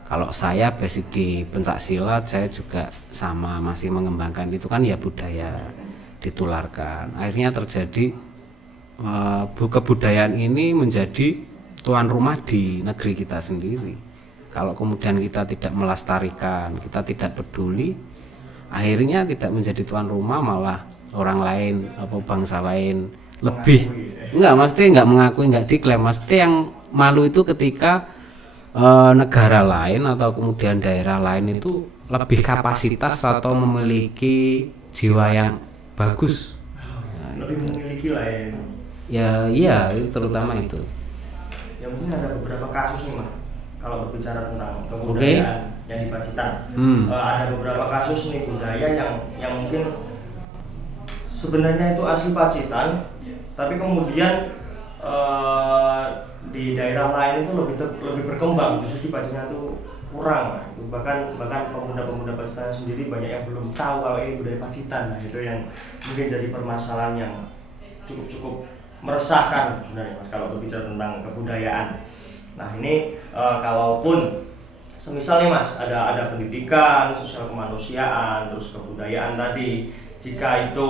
Kalau saya basic di pencak silat, saya juga sama masih mengembangkan itu kan ya budaya ditularkan. Akhirnya terjadi kebudayaan ini menjadi tuan rumah di negeri kita sendiri. Kalau kemudian kita tidak melestarikan, kita tidak peduli, akhirnya tidak menjadi tuan rumah, malah orang lain atau bangsa lain lebih mesti nggak diklaim. Mesti yang malu itu ketika negara lain atau kemudian daerah lain itu lebih kapasitas atau memiliki jiwa yang bagus, lebih memiliki lah ya. Iya, terutama itu. Ya mungkin ada beberapa kasus nih Mas, kalau berbicara tentang kebudayaan yang di Pacitan. Ada beberapa kasus nih budaya yang mungkin sebenarnya itu asli Pacitan, tapi kemudian di daerah lain itu lebih berkembang, justru di Pacitan itu kurang. Itu bahkan pemuda-pemuda Pacitan sendiri banyak yang belum tahu kalau ini budaya Pacitan. Nah itu yang mungkin jadi permasalahan yang cukup meresahkan sebenarnya Mas kalau berbicara tentang kebudayaan. Nah ini kalaupun semisal nih Mas ada pendidikan, sosial kemanusiaan, terus kebudayaan tadi, jika itu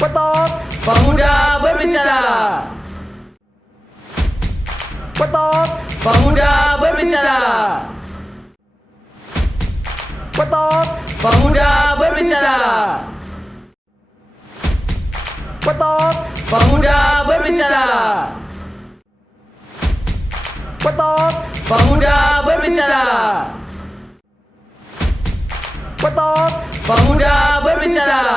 Betot. Pemuda berbicara. Betot. Pemuda berbicara. Betot. Pemuda berbicara. Betot. Pemuda berbicara. Betot. Pemuda berbicara. Betot. Pemuda berbicara.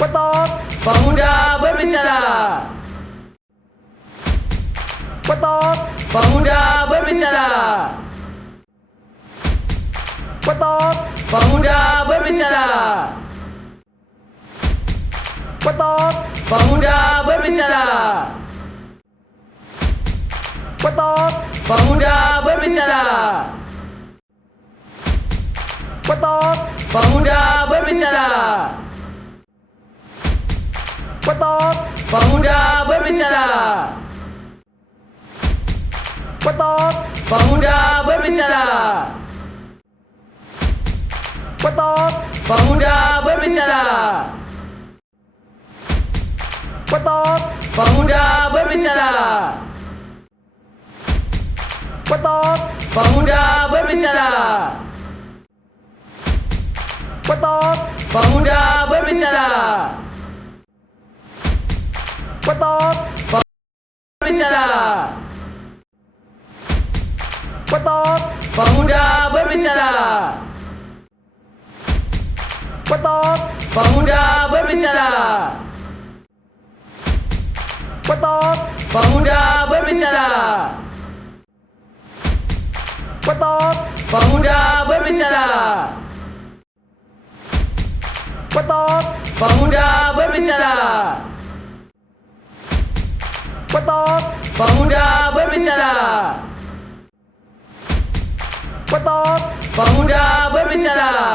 Betot. Pemuda berbicara. Betot. Pemuda berbicara. Betot. Pemuda berbicara. Betot. Pemuda berbicara. Betot. Pemuda berbicara. Betot. Pemuda berbicara. Betot. Pemuda berbicara. Betot. Pemuda berbicara. Betot. Pemuda berbicara. Betot. Pemuda berbicara. Betot. Pemuda berbicara. Betot. Pemuda berbicara. Betot. Berbicara. Betot. Pemuda berbicara. Betot. Pemuda berbicara. Betot. Pemuda berbicara. Betot. Pemuda berbicara. Betot. Pemuda berbicara. Betot. Pemuda berbicara. Betot. Pemuda berbicara.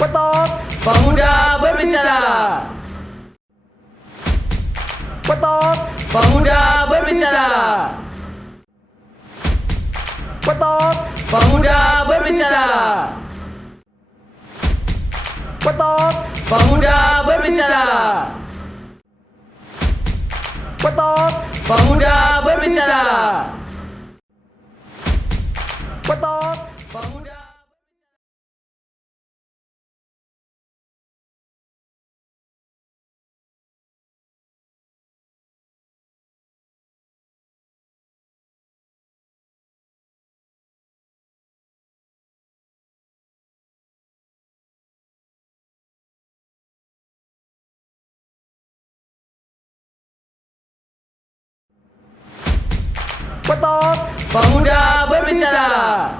Betot. Pemuda berbicara. Betot. Pemuda berbicara. Betot. Pemuda berbicara. Betot. Pemuda berbicara. Betot. Pemuda berbicara. Betot. Pemuda. Betot. Pemuda berbicara.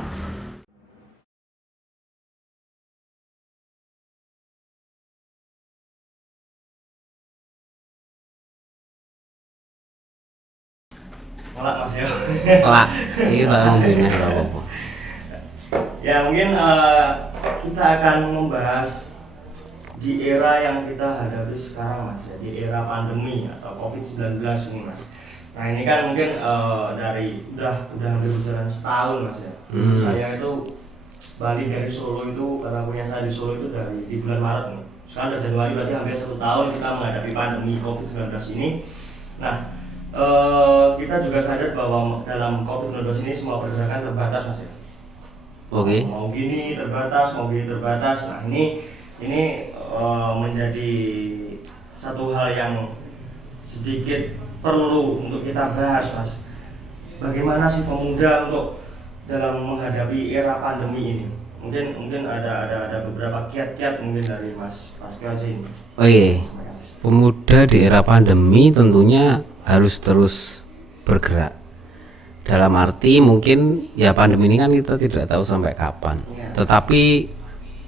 Malah Mas ya. Lah, iki tak ngene ora apa-apa. Ya mungkin kita akan membahas di era yang kita hadapi sekarang Mas ya, di era pandemi atau COVID-19 ini Mas. Nah ini kan mungkin dari udah hampir berjalan setahun Mas ya. Saya itu balik dari Solo itu, karena punya saya di Solo itu dari di bulan Maret nih. Sekarang udah Januari, berarti hampir 1 tahun kita menghadapi pandemi COVID-19 ini. Nah kita juga sadar bahwa dalam COVID-19 ini semua pergerakan terbatas Mas ya. Oke. Mau gini terbatas, mau gini terbatas. Nah ini menjadi satu hal yang sedikit perlu untuk kita bahas Mas. Bagaimana sih pemuda untuk dalam menghadapi era pandemi ini? Mungkin ada beberapa kiat-kiat mungkin dari Mas Prasetyo aja ini. Oh iya. Pemuda di era pandemi tentunya harus terus bergerak. Dalam arti mungkin ya pandemi ini kan kita tidak tahu sampai kapan. Tetapi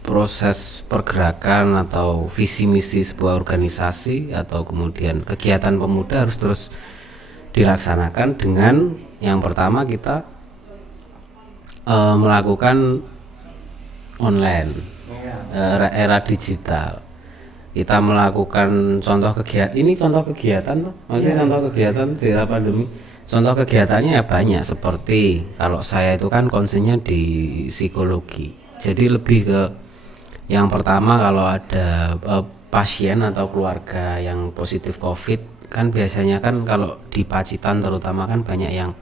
proses pergerakan atau visi misi sebuah organisasi atau kemudian kegiatan pemuda harus terus dilaksanakan dengan yang pertama kita melakukan online, era digital. Kita melakukan contoh kegiatan tuh, maksudnya contoh kegiatan di era pandemi. Contoh kegiatannya ya banyak, seperti kalau saya itu kan konsennya di psikologi, jadi lebih ke Yang pertama, kalau ada pasien atau keluarga yang positif COVID, kan biasanya kan kalau di Pacitan terutama kan banyak yang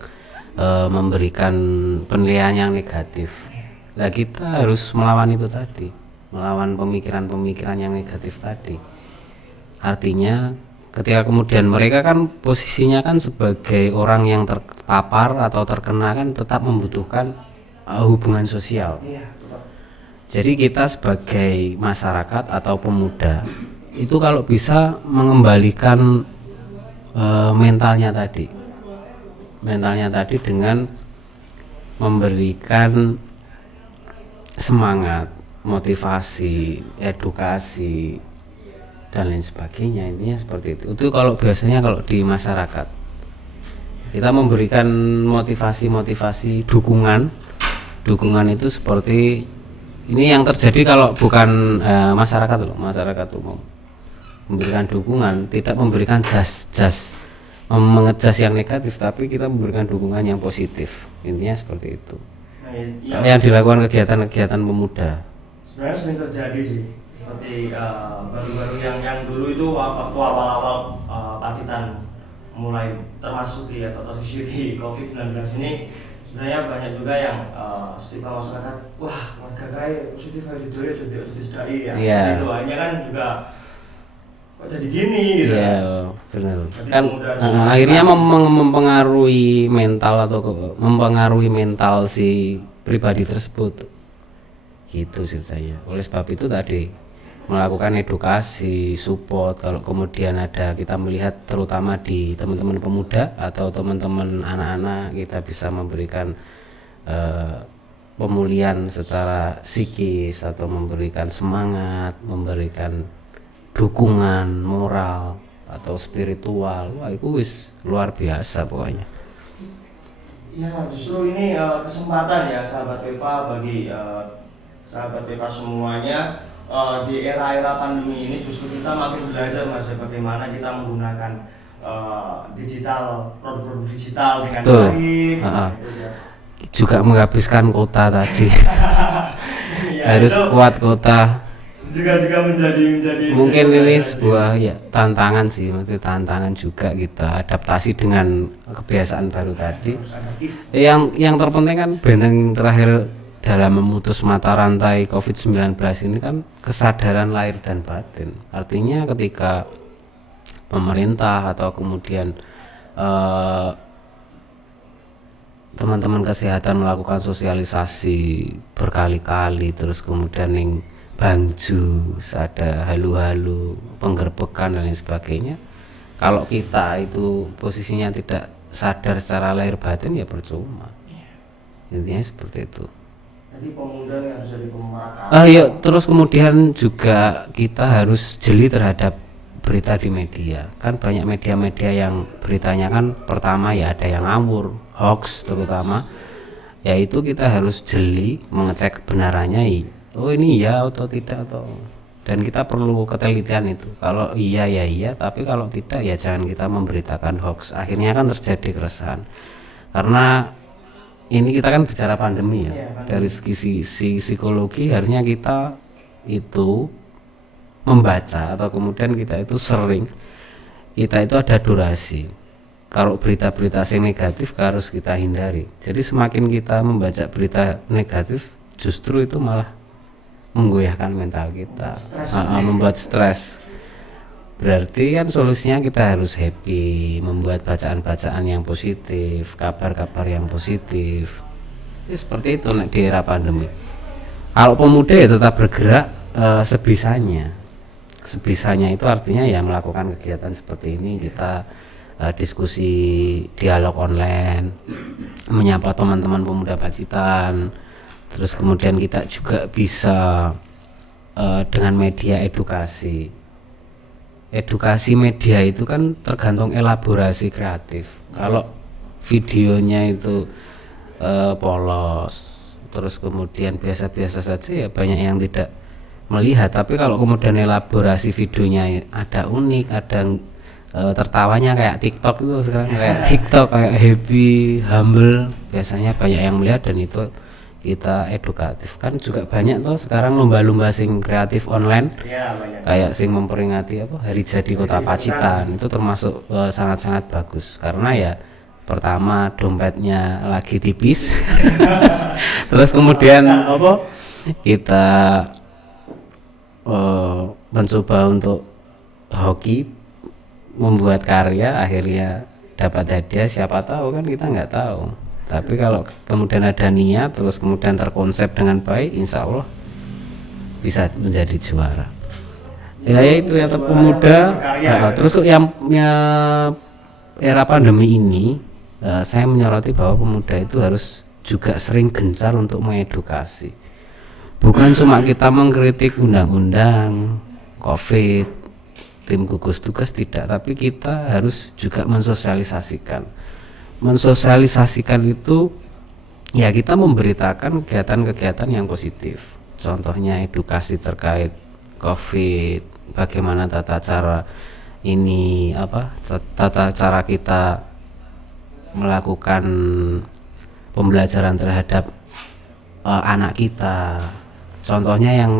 memberikan penilaian yang negatif. Nah, kita harus melawan itu tadi, melawan pemikiran-pemikiran yang negatif tadi. Artinya ketika kemudian mereka kan posisinya kan sebagai orang yang terpapar atau terkena kan tetap membutuhkan hubungan sosial. Jadi kita sebagai masyarakat atau pemuda itu kalau bisa mengembalikan mentalnya tadi dengan memberikan semangat, motivasi, edukasi dan lain sebagainya. Intinya seperti itu. Itu kalau biasanya kalau di masyarakat kita memberikan motivasi dukungan itu seperti ini yang terjadi kalau bukan masyarakat umum memberikan dukungan, tidak memberikan jas mengejas yang negatif, tapi kita memberikan dukungan yang positif. Intinya seperti itu. Nah, yang dilakukan kegiatan-kegiatan pemuda sebenarnya sering terjadi sih, seperti baru-baru yang dulu itu waktu awal-awal Pacitan mulai termasuki atau tersisih COVID-19 ini, sebenarnya banyak juga yang stigma masyarakat, wah warga kaya positif aja didoi jadi sedai ya. Iya. Itu akhirnya kan juga kok jadi gini gitu. Iya, benar. Jadi Kan pemuda akhirnya mempengaruhi mental atau mempengaruhi mental si pribadi tersebut. Gitu ceritanya. Oleh sebab itu tadi melakukan edukasi, support. Kalau kemudian ada kita melihat terutama di teman-teman pemuda atau teman-teman anak-anak, kita bisa memberikan pemulihan secara psikis atau memberikan semangat, memberikan dukungan moral atau spiritual. Wah, itu wis luar biasa pokoknya. Ya, justru ini kesempatan ya sahabat Pepa bagi sahabat Pepa semuanya. Di era-era pandemi ini justru kita makin belajar Mas ya, bagaimana kita menggunakan digital, produk-produk digital dengan Betul. baik. Gitu ya. Juga menghabiskan kota tadi. Ya, Harus itu kuat kota. juga menjadi Mungkin menjadi ini ya. sebuah ya tantangan sih, maksudnya tantangan juga kita adaptasi dengan kebiasaan baru tadi. Harus adaptif. Yang terpenting kan benteng terakhir dalam memutus mata rantai COVID-19 ini kan kesadaran lahir dan batin. Artinya ketika pemerintah atau kemudian teman-teman kesehatan melakukan sosialisasi berkali-kali, terus kemudian yang Bangju, ada halu-halu, penggerbekan dan lain sebagainya. Kalau kita itu posisinya tidak sadar secara lahir batin ya percuma. Intinya seperti itu. Jadi pemuda yang harus jadi pemerak. Ya, terus kemudian juga kita harus jeli terhadap berita di media. Kan banyak media-media yang beritanya kan pertama ya ada yang ngawur, hoax terutama. Yaitu kita harus jeli mengecek kebenarannya. Oh ini iya atau tidak dan kita perlu ketelitian itu. Kalau iya ya iya, tapi kalau tidak ya jangan kita memberitakan hoax. Akhirnya kan terjadi keresahan. Karena ini kita kan bicara pandemi ya. Dari segi psikologi harusnya kita itu membaca atau kemudian kita itu sering kita itu ada durasi. Kalau berita-berita yang negatif harus kita hindari. Jadi semakin kita membaca berita negatif justru itu malah menggoyahkan mental kita, membuat stres. Berarti kan solusinya kita harus happy, membuat bacaan-bacaan yang positif, kabar-kabar yang positif. Jadi seperti itu di era pandemi. Kalau pemuda ya tetap bergerak sebisanya. Sebisanya itu artinya ya melakukan kegiatan seperti ini, kita diskusi, dialog online, menyapa teman-teman pemuda Pacitan. Terus kemudian kita juga bisa dengan media edukasi media itu kan tergantung elaborasi kreatif. Kalau videonya itu polos, terus kemudian biasa-biasa saja ya banyak yang tidak melihat. Tapi kalau kemudian elaborasi videonya ada unik, ada tertawanya kayak TikTok itu sekarang kayak TikTok kayak happy, humble, biasanya banyak yang melihat dan itu kita edukatif. Kan juga banyak tuh sekarang lomba-lomba sing kreatif online Ya banyak. kayak sing memperingati apa hari jadi kota Pacitan, itu termasuk sangat-sangat bagus karena ya pertama dompetnya lagi tipis terus kemudian apa kita mencoba untuk hoki membuat karya, akhirnya dapat hadiah, siapa tahu kan, kita nggak tahu. Tapi kalau kemudian ada niat terus kemudian terkonsep dengan baik, insya Allah bisa menjadi juara. Ya itu ya pemuda. Terus yang era pandemi ini saya menyoroti bahwa pemuda itu harus juga sering gencar untuk mengedukasi. Bukan cuma kita mengkritik undang-undang COVID, tim gugus tugas, tidak, tapi kita harus juga mensosialisasikan itu ya, kita memberitakan kegiatan-kegiatan yang positif, contohnya edukasi terkait COVID, bagaimana tata cara kita melakukan pembelajaran terhadap anak kita, contohnya yang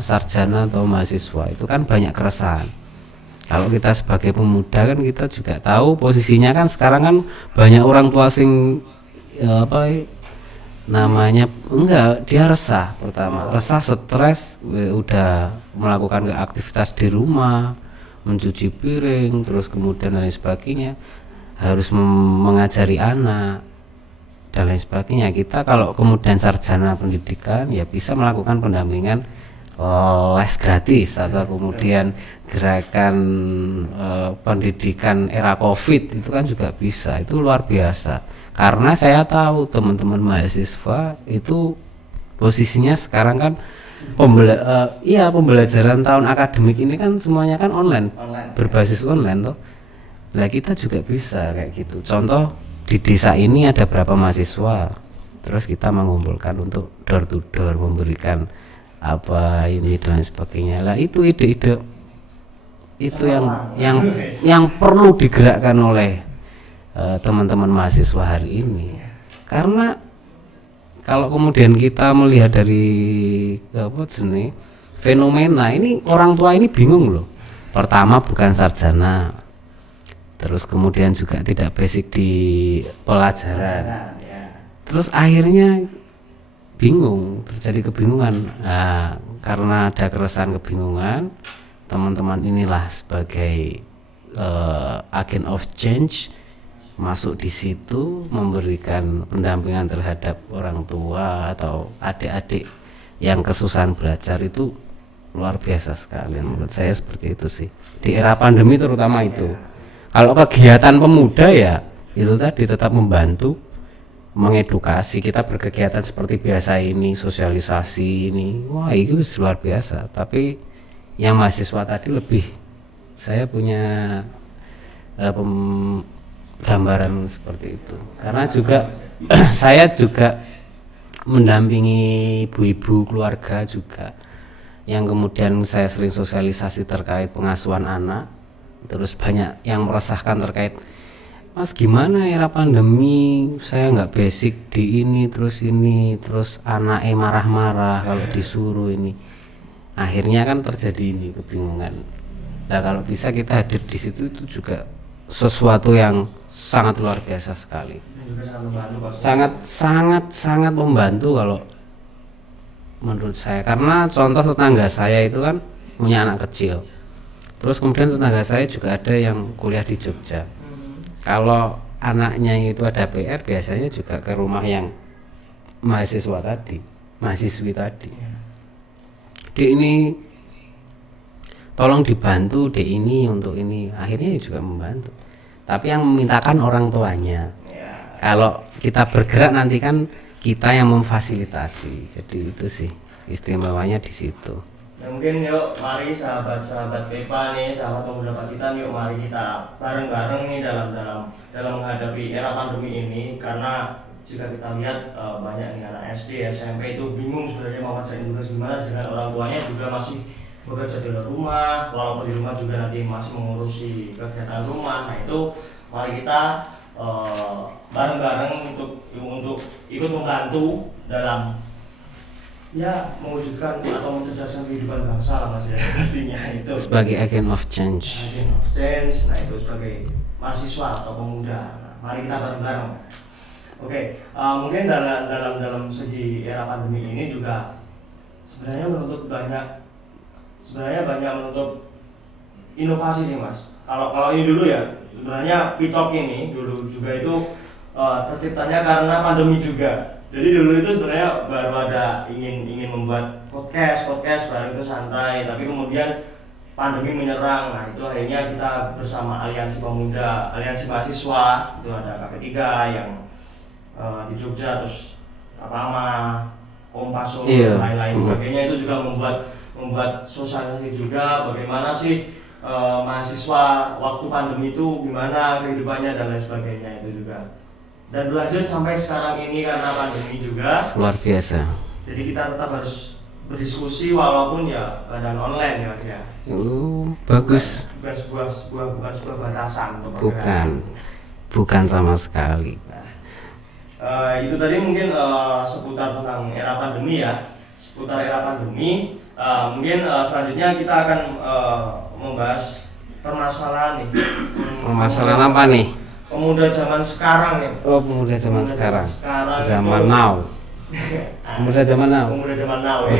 sarjana atau mahasiswa itu kan banyak keresahan. Kalau kita sebagai pemuda kan kita juga tahu posisinya kan sekarang kan banyak orang tua sing dia resah, pertama resah, stres, udah melakukan aktivitas di rumah, mencuci piring, terus kemudian dan lain sebagainya, harus mengajari anak dan lain sebagainya. Kita kalau kemudian sarjana pendidikan ya bisa melakukan pendampingan les gratis atau kemudian gerakan pendidikan era COVID itu kan juga bisa. Itu luar biasa karena saya tahu teman-teman mahasiswa itu posisinya sekarang kan pembelajaran tahun akademik ini kan semuanya kan online. Berbasis online toh. Nah kita juga bisa kayak gitu. Contoh di desa ini ada berapa mahasiswa, terus kita mengumpulkan untuk door to door, memberikan apa ini dan sebagainya. Lah itu ide-ide itu yang perlu digerakkan oleh teman-teman mahasiswa hari ini. Karena kalau kemudian kita melihat dari fenomena ini, orang tua ini bingung loh. Pertama bukan sarjana, terus kemudian juga tidak basic di pelajaran, terus akhirnya bingung, terjadi kebingungan. Nah, karena ada keresahan, kebingungan, teman-teman inilah sebagai agent of change masuk di situ, memberikan pendampingan terhadap orang tua atau adik-adik yang kesusahan belajar. Itu luar biasa sekali menurut saya, seperti itu sih di era pandemi terutama itu. Kalau kegiatan pemuda ya itu tadi, tetap membantu mengedukasi, kita berkegiatan seperti biasa ini, sosialisasi ini, wah itu luar biasa. Tapi yang mahasiswa tadi lebih, saya punya gambaran seperti itu karena juga saya juga mendampingi ibu-ibu keluarga juga, yang kemudian saya sering sosialisasi terkait pengasuhan anak. Terus banyak yang meresahkan terkait, Mas gimana era pandemi, saya nggak basic di ini, terus anaknya marah-marah kalau disuruh ini. Akhirnya kan terjadi ini kebingungan. Nah kalau bisa kita hadir di situ, itu juga sesuatu yang sangat luar biasa sekali. Sangat membantu kalau menurut saya. Karena contoh tetangga saya itu kan punya anak kecil. Terus kemudian tetangga saya juga ada yang kuliah di Jogja. Kalau anaknya itu ada PR, biasanya juga ke rumah yang mahasiswi tadi. Dek ini tolong dibantu, dek ini untuk ini. Akhirnya juga membantu. Tapi yang memintakan orang tuanya. Kalau kita bergerak nanti kan kita yang memfasilitasi. Jadi itu sih istimewanya di situ. Ya mungkin yuk mari sahabat-sahabat PEPA nih, sahabat pemuda Pacitan, yuk mari kita bareng-bareng nih dalam menghadapi era pandemi ini. Karena jika kita lihat banyak nih anak SD, SMP itu bingung sebenarnya mau ngerjain tugas gimana, sedangkan orang tuanya juga masih bekerja di luar rumah, walaupun di rumah juga nanti masih mengurusi kegiatan rumah. Nah itu mari kita bareng-bareng untuk ikut membantu dalam ya mewujudkan atau mencerdaskan kehidupan bangsa lah Mas ya pastinya itu sebagai agent of change. agent of change. Nah itu sebagai mahasiswa atau pemuda. Nah, mari kita bareng-bareng. Oke, mungkin dalam segi era pandemi ini juga sebenarnya banyak menuntut inovasi sih Mas. Kalau ini dulu ya, sebenarnya Pitok ini dulu juga itu terciptanya karena pandemi juga. Jadi dulu itu sebenarnya baru ada ingin membuat podcast bareng itu santai, tapi kemudian pandemi menyerang. Nah itu akhirnya kita bersama aliansi pemuda, aliansi mahasiswa, itu ada KP3 yang di Jogja, terus Kapama, Kompas Solo, dan lain-lain sebagainya, itu juga membuat sosialisasi juga bagaimana sih mahasiswa waktu pandemi itu gimana kehidupannya dan lain sebagainya itu juga. Dan berlanjut sampai sekarang ini karena pandemi juga Luar biasa. jadi kita tetap harus berdiskusi walaupun ya keadaan online ya Mas ya. Bagus. Bukan sebuah batasan untuk pergerakan. Bukan sama sekali. Itu tadi mungkin seputar tentang era pandemi ya. Seputar era pandemi, mungkin selanjutnya kita akan membahas permasalahan nih. Permasalahan apa nih? Pemuda zaman sekarang nih. Oh, pemuda zaman sekarang. Zaman now. Pemuda zaman now. Pemuda zaman now ya.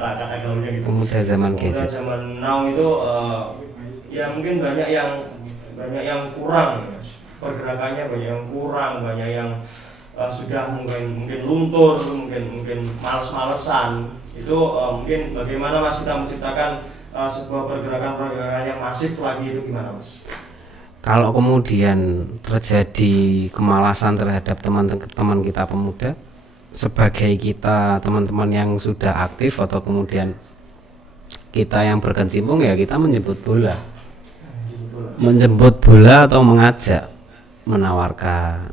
Kata gaulnya gitu. Pemuda zaman Pemuda gadget. zaman now itu ya mungkin banyak yang kurang, pergerakannya banyak yang kurang, banyak yang sudah mungkin luntur, mungkin males-malesan. Itu mungkin bagaimana Mas kita menciptakan sebuah pergerakan yang masif lagi, itu gimana Mas? Kalau kemudian terjadi kemalasan terhadap teman-teman kita pemuda, sebagai kita teman-teman yang sudah aktif atau kemudian kita yang berkecimpung, ya kita menjemput bola atau mengajak, menawarkan.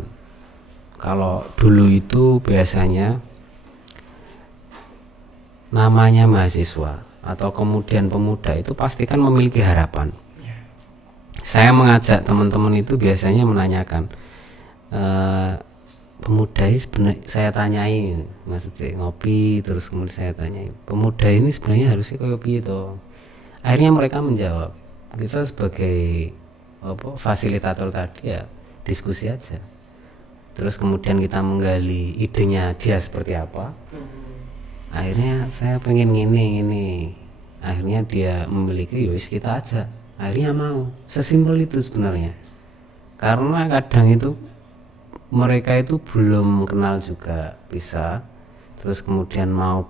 Kalau dulu itu biasanya namanya mahasiswa atau kemudian pemuda itu pasti kan memiliki harapan. Saya mengajak teman-teman itu biasanya menanyakan, pemuda ini sebenarnya, saya tanyain, maksudnya ngopi, terus kemudian saya tanyain, pemuda ini sebenarnya harusnya kayak piye toh? Akhirnya mereka menjawab. Kita sebagai fasilitator tadi ya diskusi aja. Terus kemudian kita menggali idenya dia seperti apa. Akhirnya saya pengen gini. Akhirnya dia memiliki, yowis kita aja. Akhirnya mau. Sesimpel itu sebenarnya. Karena kadang itu mereka itu belum kenal juga bisa. Terus kemudian mau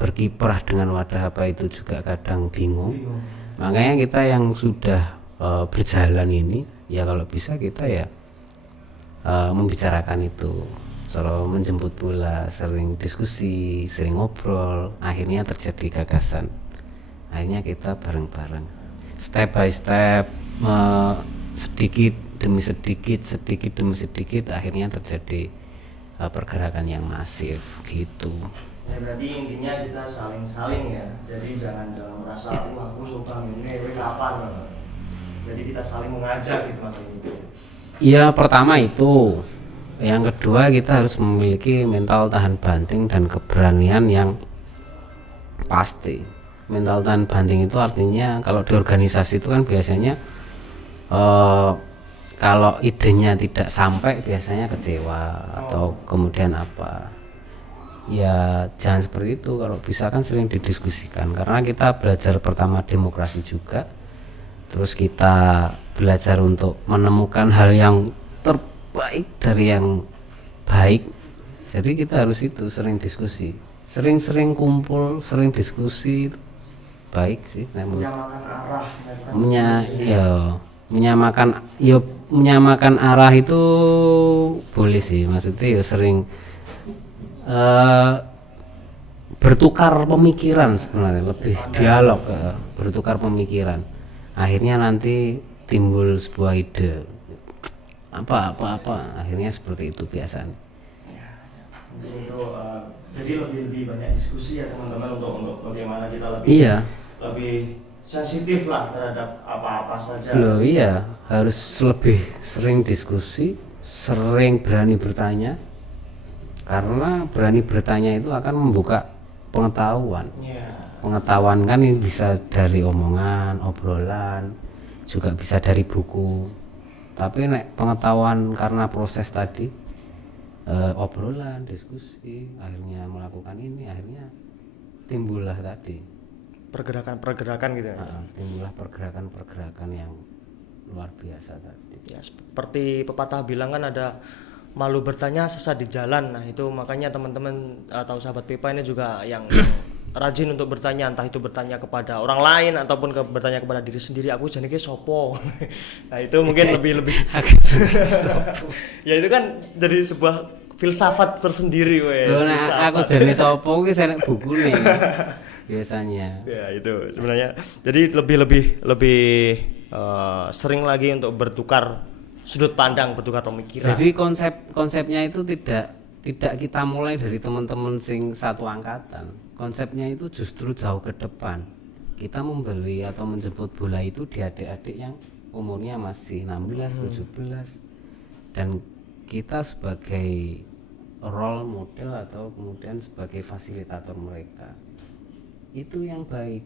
berkiprah dengan wadah apa itu juga kadang bingung. Makanya kita yang sudah berjalan ini, ya kalau bisa kita ya membicarakan itu, selalu menjemput bola, sering diskusi, sering ngobrol, akhirnya terjadi gagasan. Akhirnya kita bareng-bareng, step by step, sedikit demi sedikit, akhirnya terjadi pergerakan yang masif gitu. Ya berarti intinya kita saling ya. Jadi jangan merasa aku suka ini kapan. Jadi kita saling mengajak gitu Mas ini. Iya, pertama itu. Yang kedua, kita harus memiliki mental tahan banting dan keberanian yang pasti. Mental tahan banting itu artinya kalau di organisasi itu kan biasanya kalau idenya tidak sampai biasanya kecewa atau kemudian apa. Ya jangan seperti itu, kalau bisa kan sering didiskusikan, karena kita belajar pertama demokrasi juga, terus kita belajar untuk menemukan hal yang terbaik dari yang baik. Jadi kita harus itu sering diskusi, sering kumpul, sering diskusi, baik sih. Menyamakan arah. Menyamakan arah itu boleh sih, maksudnya ya sering bertukar pemikiran, sebenarnya lebih dialog, bertukar pemikiran, akhirnya nanti timbul sebuah ide apa akhirnya seperti itu biasanya. Mungkin itu jadi lebih banyak diskusi ya teman-teman, untuk bagaimana kita lebih sensitif lah terhadap apa saja. Loh iya, harus lebih sering diskusi, sering berani bertanya, karena berani bertanya itu akan membuka pengetahuan. Ya. Pengetahuan kan ini bisa dari omongan, obrolan, juga bisa dari buku. Tapi nek pengetahuan karena proses tadi, obrolan, diskusi, akhirnya melakukan ini, akhirnya timbullah tadi. Pergerakan-pergerakan gitu ya. Timbullah pergerakan-pergerakan yang luar biasa tadi. Ya, seperti pepatah bilang kan ada malu bertanya sesat di jalan. Nah, itu makanya teman-teman atau sahabat Pipa ini juga yang rajin untuk bertanya, entah itu bertanya kepada orang lain ataupun bertanya kepada diri sendiri, aku jenenge sopo. Nah, itu mungkin lebih ya itu kan jadi sebuah filsafat tersendiri weh. Aku jenenge sopo kuwi saya nek bukune biasanya. Ya, itu sebenarnya. Jadi lebih sering lagi untuk bertukar sudut pandang, bertukar pemikiran. Jadi konsepnya itu tidak kita mulai dari teman-teman sing satu angkatan. Konsepnya itu justru jauh ke depan. Kita membeli atau menjemput bola itu di adik-adik yang umurnya masih 16, 17. Dan kita sebagai role model atau kemudian sebagai fasilitator mereka. Itu yang baik.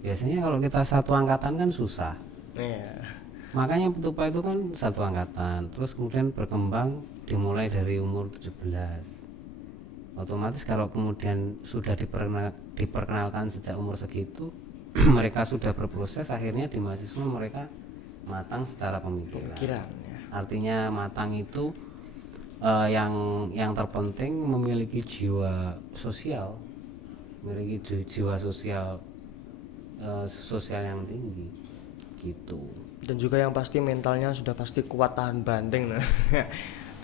Biasanya kalau kita satu angkatan kan susah. Iya. Makanya Petupa itu kan satu angkatan, terus kemudian berkembang dimulai dari umur 17. Otomatis kalau kemudian sudah diperkenalkan sejak umur segitu, mereka sudah berproses, akhirnya di mahasiswa mereka matang secara pemikiran. Ya. Artinya matang itu yang terpenting memiliki jiwa sosial, jiwa sosial yang tinggi gitu. Dan juga yang pasti mentalnya sudah pasti kuat tahan banting.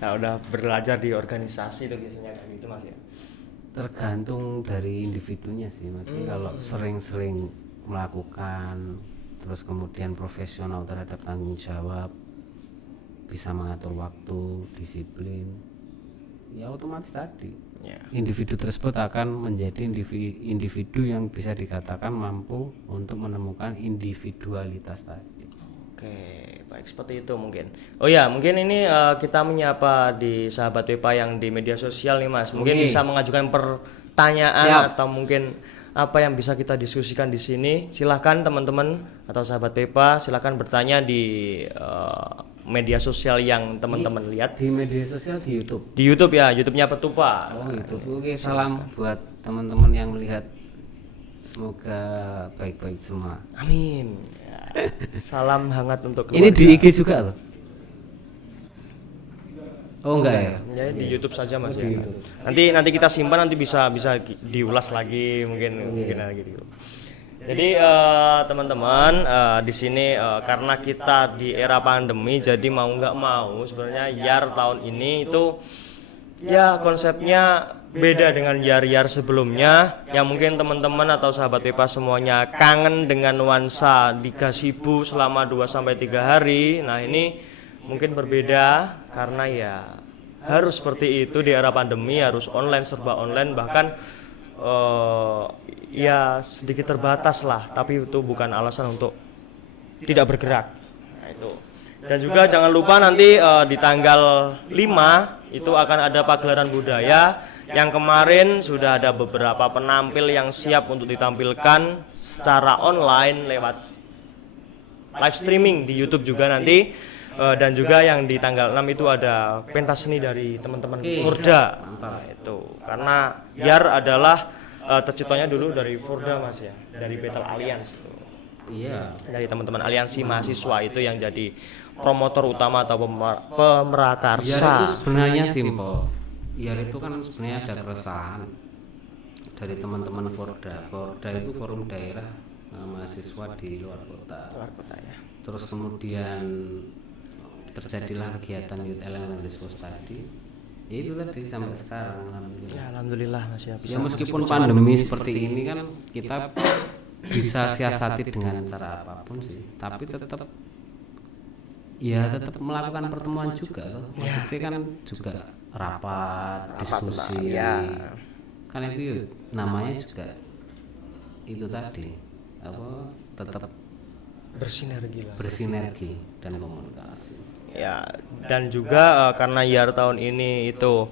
Nah, udah belajar di organisasi itu biasanya kayak gitu Mas ya. Tergantung dari individunya sih, maksudnya kalau sering-sering melakukan, terus kemudian profesional terhadap tanggung jawab, bisa mengatur waktu, disiplin, ya otomatis tadi individu tersebut akan menjadi individu yang bisa dikatakan mampu untuk menemukan individualitas tadi. Oke, baik seperti itu mungkin. Oh ya, mungkin ini kita menyapa di sahabat Pipa yang di media sosial nih Mas. Mungkin bisa mengajukan pertanyaan atau mungkin apa yang bisa kita diskusikan di sini. Silahkan teman-teman atau sahabat Pipa, silahkan bertanya di media sosial yang teman-teman lihat. Di media sosial di YouTube. Di YouTube ya, YouTube-nya Petupa. Oh, YouTube. Oke, salam buat teman-teman yang melihat. Semoga baik-baik semua. Amin. Salam hangat untuk keluarga. Ini di IG juga loh. Oh enggak ya? Ya di YouTube saja Mas. Ya. Nanti kita simpan, nanti bisa diulas lagi mungkin lagi gitu. Jadi teman-teman di sini karena kita di era pandemi, jadi mau nggak mau sebenarnya YAR tahun ini itu ya konsepnya beda dengan YAR sebelumnya. Yang mungkin teman-teman atau sahabat Pipa semuanya kangen dengan nuansa di Gazebo selama 2-3 hari. Nah, ini mungkin berbeda karena ya harus seperti itu di era pandemi, harus online, serba online, bahkan ya sedikit terbatas lah, tapi itu bukan alasan untuk tidak bergerak. Nah, itu. Dan juga jangan lupa nanti di tanggal 5 itu akan ada pagelaran budaya yang kemarin sudah ada beberapa penampil yang siap untuk ditampilkan secara online lewat live streaming di YouTube juga nanti. Dan juga yang di tanggal 6 itu ada pentas seni dari teman-teman Forda. Nah, itu karena YAR adalah terciptanya dulu dari Forda Mas ya, dari Battle Alliance itu. Iya. Dari teman-teman aliansi mahasiswa itu yang jadi promotor utama atau pemerakarsa. YAR itu sebenarnya simpel. YAR itu kan sebenarnya ada keresahan dari teman-teman Forda. Forda itu forum daerah mahasiswa di luar kota. Luar kota ya. Terus kemudian terjadilah kegiatan Youth Elemen Discourse tadi. Ya itu tadi sampai sekarang alhamdulillah. Ya alhamdulillah Mas ya. Ya meskipun pandemi seperti ini kan kita bisa siasati dengan cara apapun sih, tapi tetap melakukan pertemuan juga loh. Maksudnya kan juga rapat, diskusi. Ya. Kan itu namanya juga itu tadi apa tetap bersinergi dan komunikasi. Ya, dan juga karena YAR tahun ini itu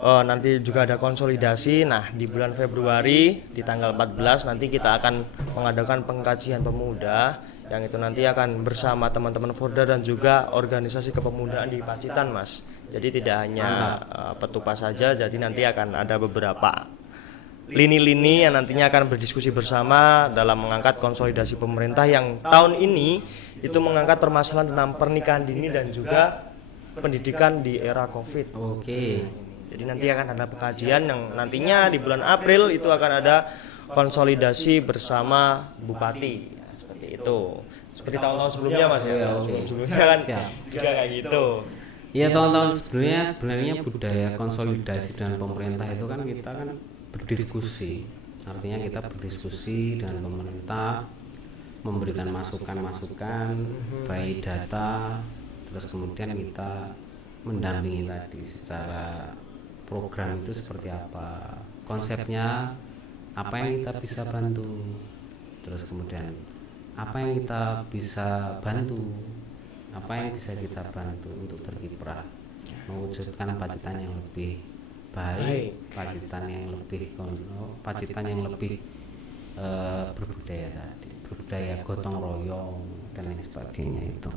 nanti juga ada konsolidasi. Nah, di bulan Februari di tanggal 14 nanti kita akan mengadakan pengkajian pemuda yang itu nanti akan bersama teman-teman Forda dan juga organisasi kepemudaan di Pacitan, Mas. Jadi tidak hanya Petupa saja, jadi nanti akan ada beberapa lini-lini yang nantinya akan berdiskusi bersama dalam mengangkat konsolidasi pemerintah yang tahun ini itu mengangkat permasalahan tentang pernikahan dini dan juga pendidikan di era Covid. Oke. Jadi nanti akan ada pengkajian yang nantinya di bulan April itu akan ada konsolidasi bersama bupati. Ya, seperti itu. Seperti tahun-tahun sebelumnya, Mas ya. Sebelumnya kan juga kayak gitu. Ya, tahun-tahun sebelumnya sebenarnya budaya konsolidasi dengan pemerintah itu kan kita kan berdiskusi. Artinya kita berdiskusi dengan pemerintah, memberikan masukan-masukan, baik data, terus kemudian kita mendampingi tadi secara program itu seperti apa, konsepnya apa yang kita bisa bantu, terus kemudian apa yang kita bisa bantu, apa yang bisa kita bantu untuk berkiprah mewujudkan Pacitan yang lebih baik, Pacitan yang lebih berbudaya tadi, berbudaya gotong royong dan lain sebagainya itu.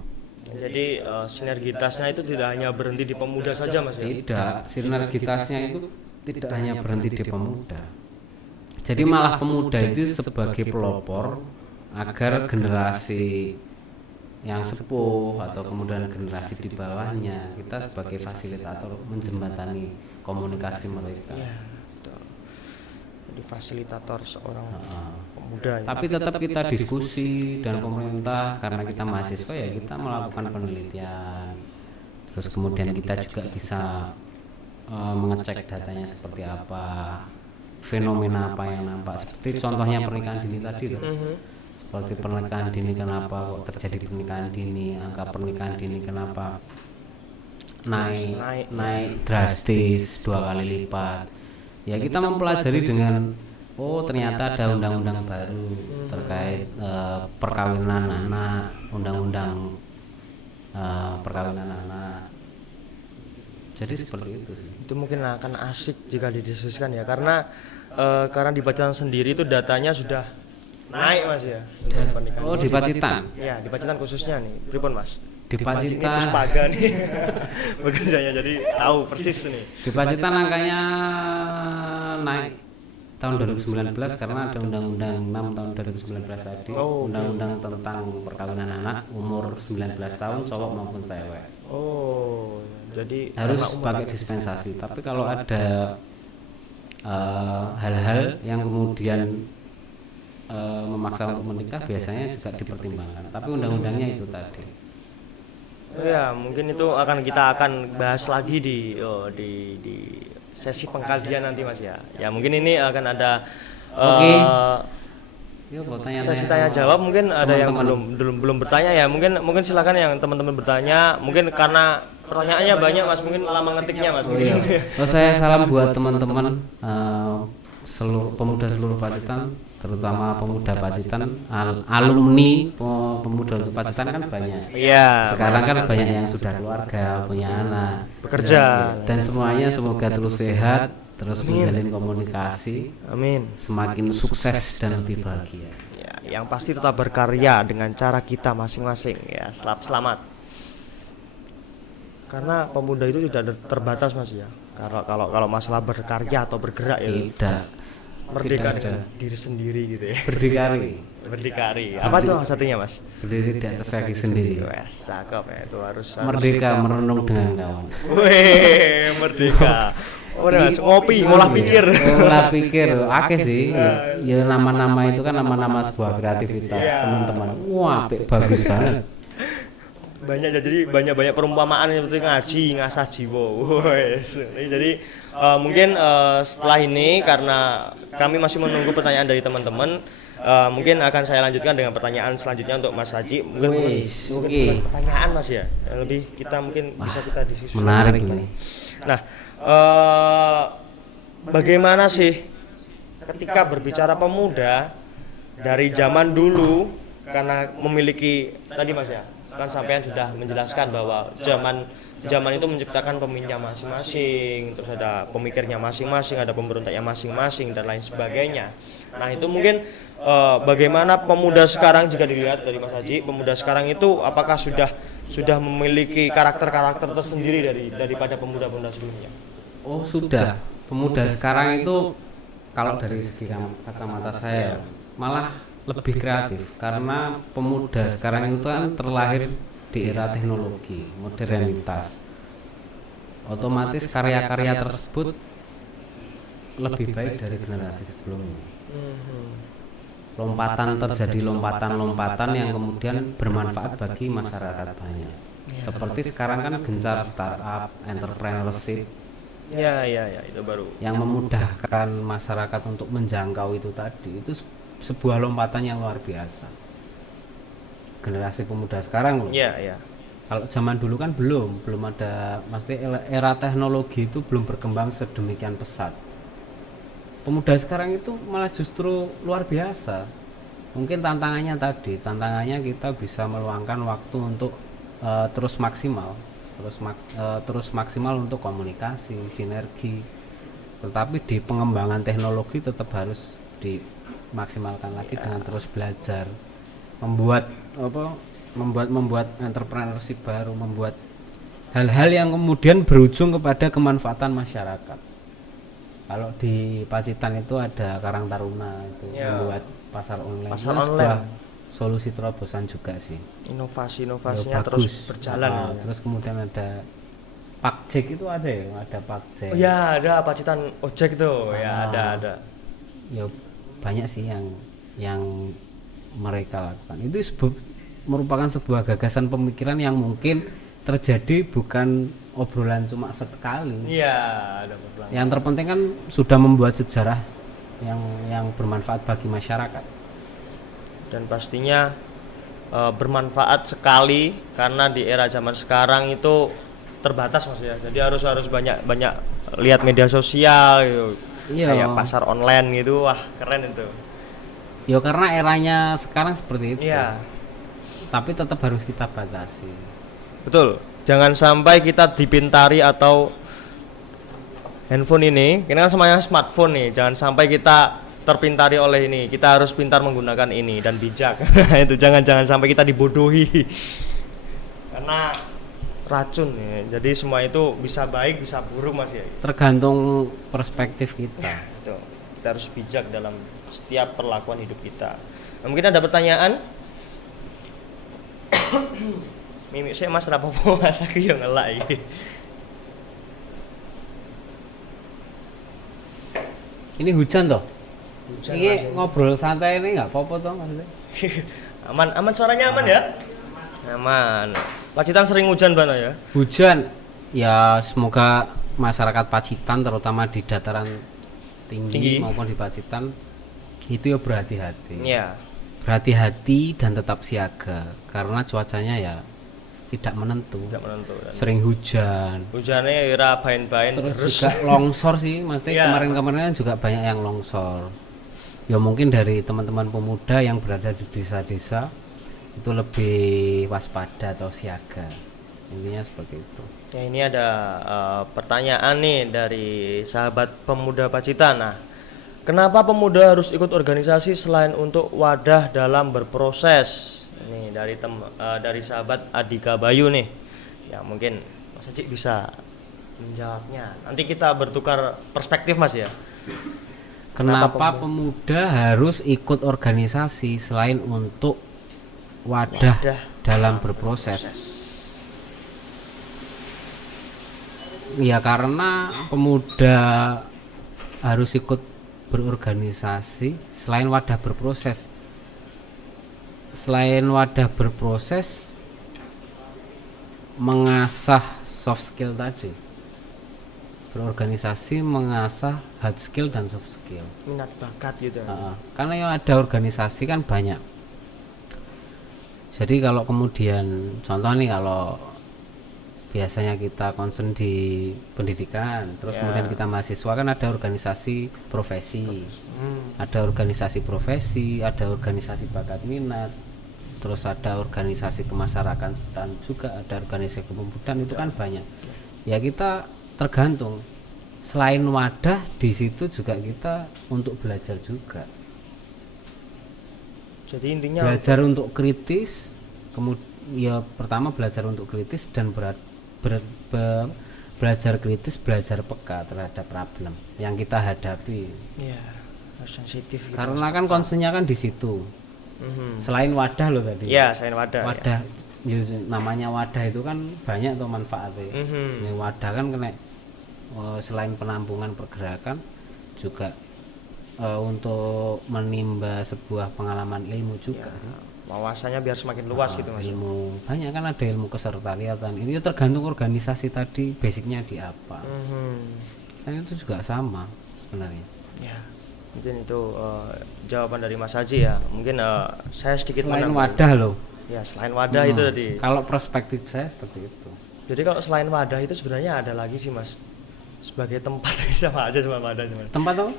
Jadi sinergitasnya itu tidak hanya berhenti di pemuda saja, Mas ya? Tidak, sinergitasnya itu tidak hanya berhenti di pemuda. Jadi malah pemuda itu sebagai pelopor agar generasi yang sepuh atau kemudian generasi di bawahnya, kita sebagai fasilitator menjembatani komunikasi mereka. Ya, betul. Jadi fasilitator seorang pemuda. Tapi tetap kita diskusi dan pemerintah, karena kita mahasiswa ya kita melakukan penelitian. Terus kemudian kita juga bisa mengecek datanya seperti apa, fenomena apa yang nampak. Seperti contohnya pernikahan dini tadi loh. Seperti pernikahan dini, kenapa kok terjadi pernikahan dini, angka pernikahan dini kenapa naik drastis 2 kali lipat. Ya kita mempelajari dengan ternyata ada undang-undang baru terkait perkawinan anak, undang-undang perkawinan anak. Jadi seperti itu sih. Itu mungkin akan asik jika didiskusikan ya, karena di Pacitan sendiri itu datanya sudah naik, Mas ya. Oh, di Pacitan. Ya, di Pacitan khususnya nih. Pripun, Mas? Di Pacitan itu Paga nih. Bekerjanya jadi tahu persis nih. Di Pacitan angkanya naik tahun 2019 karena ada Undang-Undang 6 tahun 2019 tadi. Undang-undang tentang perkawinan anak umur 19 tahun cowok maupun cewek. Oh, jadi harus pakai dispensasi. Tapi kalau ada hal-hal yang kemudian memaksa untuk menikah biasanya juga dipertimbangkan. Tapi undang-undangnya itu tadi. Ya, mungkin itu kita akan bahas lagi di sesi pengkajian nanti, Mas ya. Ya, mungkin ini akan ada sesi tanya jawab. Mungkin ada yang belum bertanya ya. Mungkin silakan yang teman-teman bertanya. Mungkin karena pertanyaannya banyak, Mas, mungkin lama ngetiknya, Mas. Saya salam buat teman-teman seluruh pemuda seluruh Pacitan, terutama pemuda Pacitan, alumni pemuda untuk Pacitan kan banyak. Iya. Sekarang kan banyak yang sudah keluarga, punya anak, bekerja, dan semuanya semoga terus sehat, terus menjalin komunikasi. Amin. Semakin sukses dan lebih bahagia. Ya, yang pasti tetap berkarya dengan cara kita masing-masing. Ya, selamat. Karena pemuda itu tidak terbatas, Mas ya. Kalau masalah berkarya atau bergerak ya. Tidak. Merdeka dengan diri sendiri gitu ya. Berdikari. Apa tuh satunya, Mas? Berdiri di atas kaki sendiri. Wes, cakep ya, itu harus merdeka merenung dengan kawan. Weh, merdeka. Mas, ngolah pikir. Oke sih. Ya nama-nama itu kan nama-nama sebuah kreativitas, teman-teman. Wah, bagus banget. Jadi banyak perumpamaan seperti ngaji, ngasah jiwa. Wes. Jadi mungkin setelah ini karena kami masih menunggu pertanyaan dari teman-teman, mungkin akan saya lanjutkan dengan pertanyaan selanjutnya untuk Mas Haji. Mungkin pertanyaan, Mas ya. Yang lebih kita mungkin bisa kita diskusi. Menarik ini. Nah, bagaimana sih ketika berbicara pemuda dari zaman dulu, karena memiliki tadi, Mas ya, kan sampean sudah menjelaskan bahwa zaman itu menciptakan pemimpinnya masing-masing, terus ada pemikirnya masing-masing, ada pemberontaknya masing-masing dan lain sebagainya. Nah itu mungkin bagaimana pemuda sekarang jika dilihat dari Mas Haji, pemuda sekarang itu apakah sudah memiliki karakter-karakter tersendiri daripada pemuda-pemuda sebelumnya? Oh sudah, pemuda sekarang itu kalau dari segi kacamata saya malah lebih kreatif karena pemuda sekarang itu kan terlahir di era teknologi, modernitas. Otomatis karya-karya tersebut lebih baik dari generasi sebelumnya. Terjadi lompatan yang kemudian bermanfaat bagi masyarakat banyak. Seperti sekarang kan gencar startup, entrepreneurship. Ya, itu baru. Yang memudahkan masyarakat untuk menjangkau itu tadi, itu sebuah lompatan yang luar biasa. Generasi pemuda sekarang loh. Iya. Kalau zaman dulu kan belum ada, maksudnya era teknologi itu belum berkembang sedemikian pesat. Pemuda sekarang itu malah justru luar biasa. Mungkin tantangannya kita bisa meluangkan waktu untuk terus maksimal untuk komunikasi, sinergi. Tetapi di pengembangan teknologi tetap harus dimaksimalkan lagi dengan terus belajar, membuat entrepreneurship baru, membuat hal-hal yang kemudian berujung kepada kemanfaatan masyarakat. Kalau di Pacitan itu ada Karang Taruna itu membuat pasar online. Sebuah solusi terobosan juga sih. Inovasinya terus berjalan. Terus kemudian ada Pakjek itu ada Pakjek. Oh ya, ada Pacitan Ojek itu. Ya, ada. Ya banyak sih yang mereka lakukan. Itu merupakan sebuah gagasan pemikiran yang mungkin terjadi bukan obrolan cuma sekali. Iya, ada obrolan. Yang terpenting kan sudah membuat sejarah yang bermanfaat bagi masyarakat. Dan pastinya bermanfaat sekali karena di era zaman sekarang itu terbatas Mas ya. Jadi harus banyak lihat media sosial gitu. Iya. Kayak pasar online gitu, wah keren itu. Ya karena eranya sekarang seperti itu. Iya. Tapi tetap harus kita batasi. Betul. Jangan sampai kita dipintari atau handphone ini kan semuanya smartphone nih. Jangan sampai kita terpintari oleh ini. Kita harus pintar menggunakan ini dan bijak. Itu jangan sampai kita dibodohi. Karena racun ya. Jadi semua itu bisa baik, bisa buruk Mas ya. Tergantung perspektif kita. Ya, itu. Kita harus bijak dalam setiap perlakuan hidup kita. Nah, mungkin ada pertanyaan? Mimik saya Mas rapopo Mas aku yang ngelak iki. Ini hujan toh? Hujan, Ini Mas, ngobrol santai ini nggak apa-apa toh maksudnya? aman suaranya aman ya? Aman. Pacitan sering hujan Bano ya? Hujan. Ya semoga masyarakat Pacitan terutama di dataran tinggi maupun di Pacitan itu ya berhati-hati. Iya. Berhati-hati dan tetap siaga karena cuacanya ya tidak menentu. Sering hujan. Hujannya ira bain-bain terus juga longsor sih, maksudnya kemarin-kemarin juga banyak yang longsor. Ya mungkin dari teman-teman pemuda yang berada di desa-desa itu lebih waspada atau siaga. Intinya seperti itu. Ya ini ada pertanyaan nih dari sahabat pemuda Pacitan. Nah, kenapa pemuda harus ikut organisasi selain untuk wadah dalam berproses? Ini dari sahabat Adika Bayu nih. Ya mungkin Mas Haji bisa menjawabnya. Nanti kita bertukar perspektif Mas ya. Kenapa pemuda harus ikut organisasi selain untuk wadah dalam berproses? Ya karena pemuda harus ikut berorganisasi selain wadah berproses. Selain wadah berproses, mengasah soft skill tadi. Berorganisasi mengasah hard skill dan soft skill. Minat bakat gitu. Karena yang ada organisasi kan banyak. Jadi kalau kemudian contoh nih, kalau biasanya kita concern di pendidikan, terus kemudian kita mahasiswa kan ada organisasi profesi. Ada organisasi profesi, ada organisasi bakat minat, terus ada organisasi kemasyarakatan juga, ada organisasi kepemudaan, itu kan banyak. Ya kita tergantung. Selain wadah, di situ juga kita untuk belajar juga. Jadi intinya Belajar untuk kritis, ya pertama belajar untuk kritis dan belajar kritis, belajar peka terhadap problem yang kita hadapi. ya harus sensitif gitu. Karena kan concernnya kan di situ. Selain wadah loh tadi. Ya, selain wadah. Wadah, ya, namanya wadah itu kan banyak tuh manfaatnya. Selain wadah kan kena selain penampungan pergerakan juga untuk menimba sebuah pengalaman ilmu juga sih. Wawasannya biar semakin luas gitu Mas. Ilmu banyak kan, ada ilmu kesertariatan. Ini tergantung organisasi tadi basicnya di apa. Kan itu juga sama sebenarnya. Ya, mungkin itu jawaban dari Mas Haji ya. Mungkin saya sedikit Selain menambah. wadah loh. Ya, selain wadah itu tadi. Kalau perspektif saya seperti itu. Jadi kalau selain wadah itu sebenarnya ada lagi sih Mas. Sebagai tempat sama aja sama wadah sebenarnya. Tempat apa?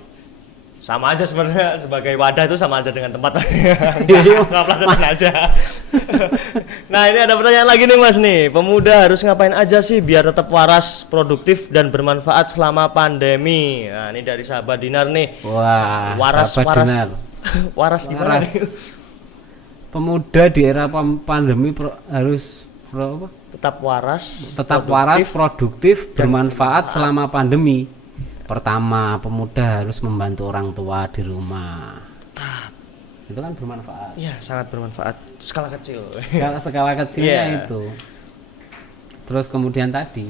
Sama aja sebenarnya, sebagai wadah itu sama aja dengan tempat. Nggak pelajaran aja. Nah, ini ada pertanyaan lagi nih Mas nih. Pemuda harus ngapain aja sih biar tetap waras, produktif dan bermanfaat selama pandemi? Nah, ini dari sahabat Dinar nih. Wah, Waras. Waras gimana Waras. nih? Pemuda di era pandemi harus apa? Tetap waras, produktif, bermanfaat selama pandemi. Pertama, pemuda harus membantu orang tua di rumah. Itu kan bermanfaat. Iya, sangat bermanfaat. Skala kecil. Skala kecilnya Yeah. itu. Terus kemudian tadi,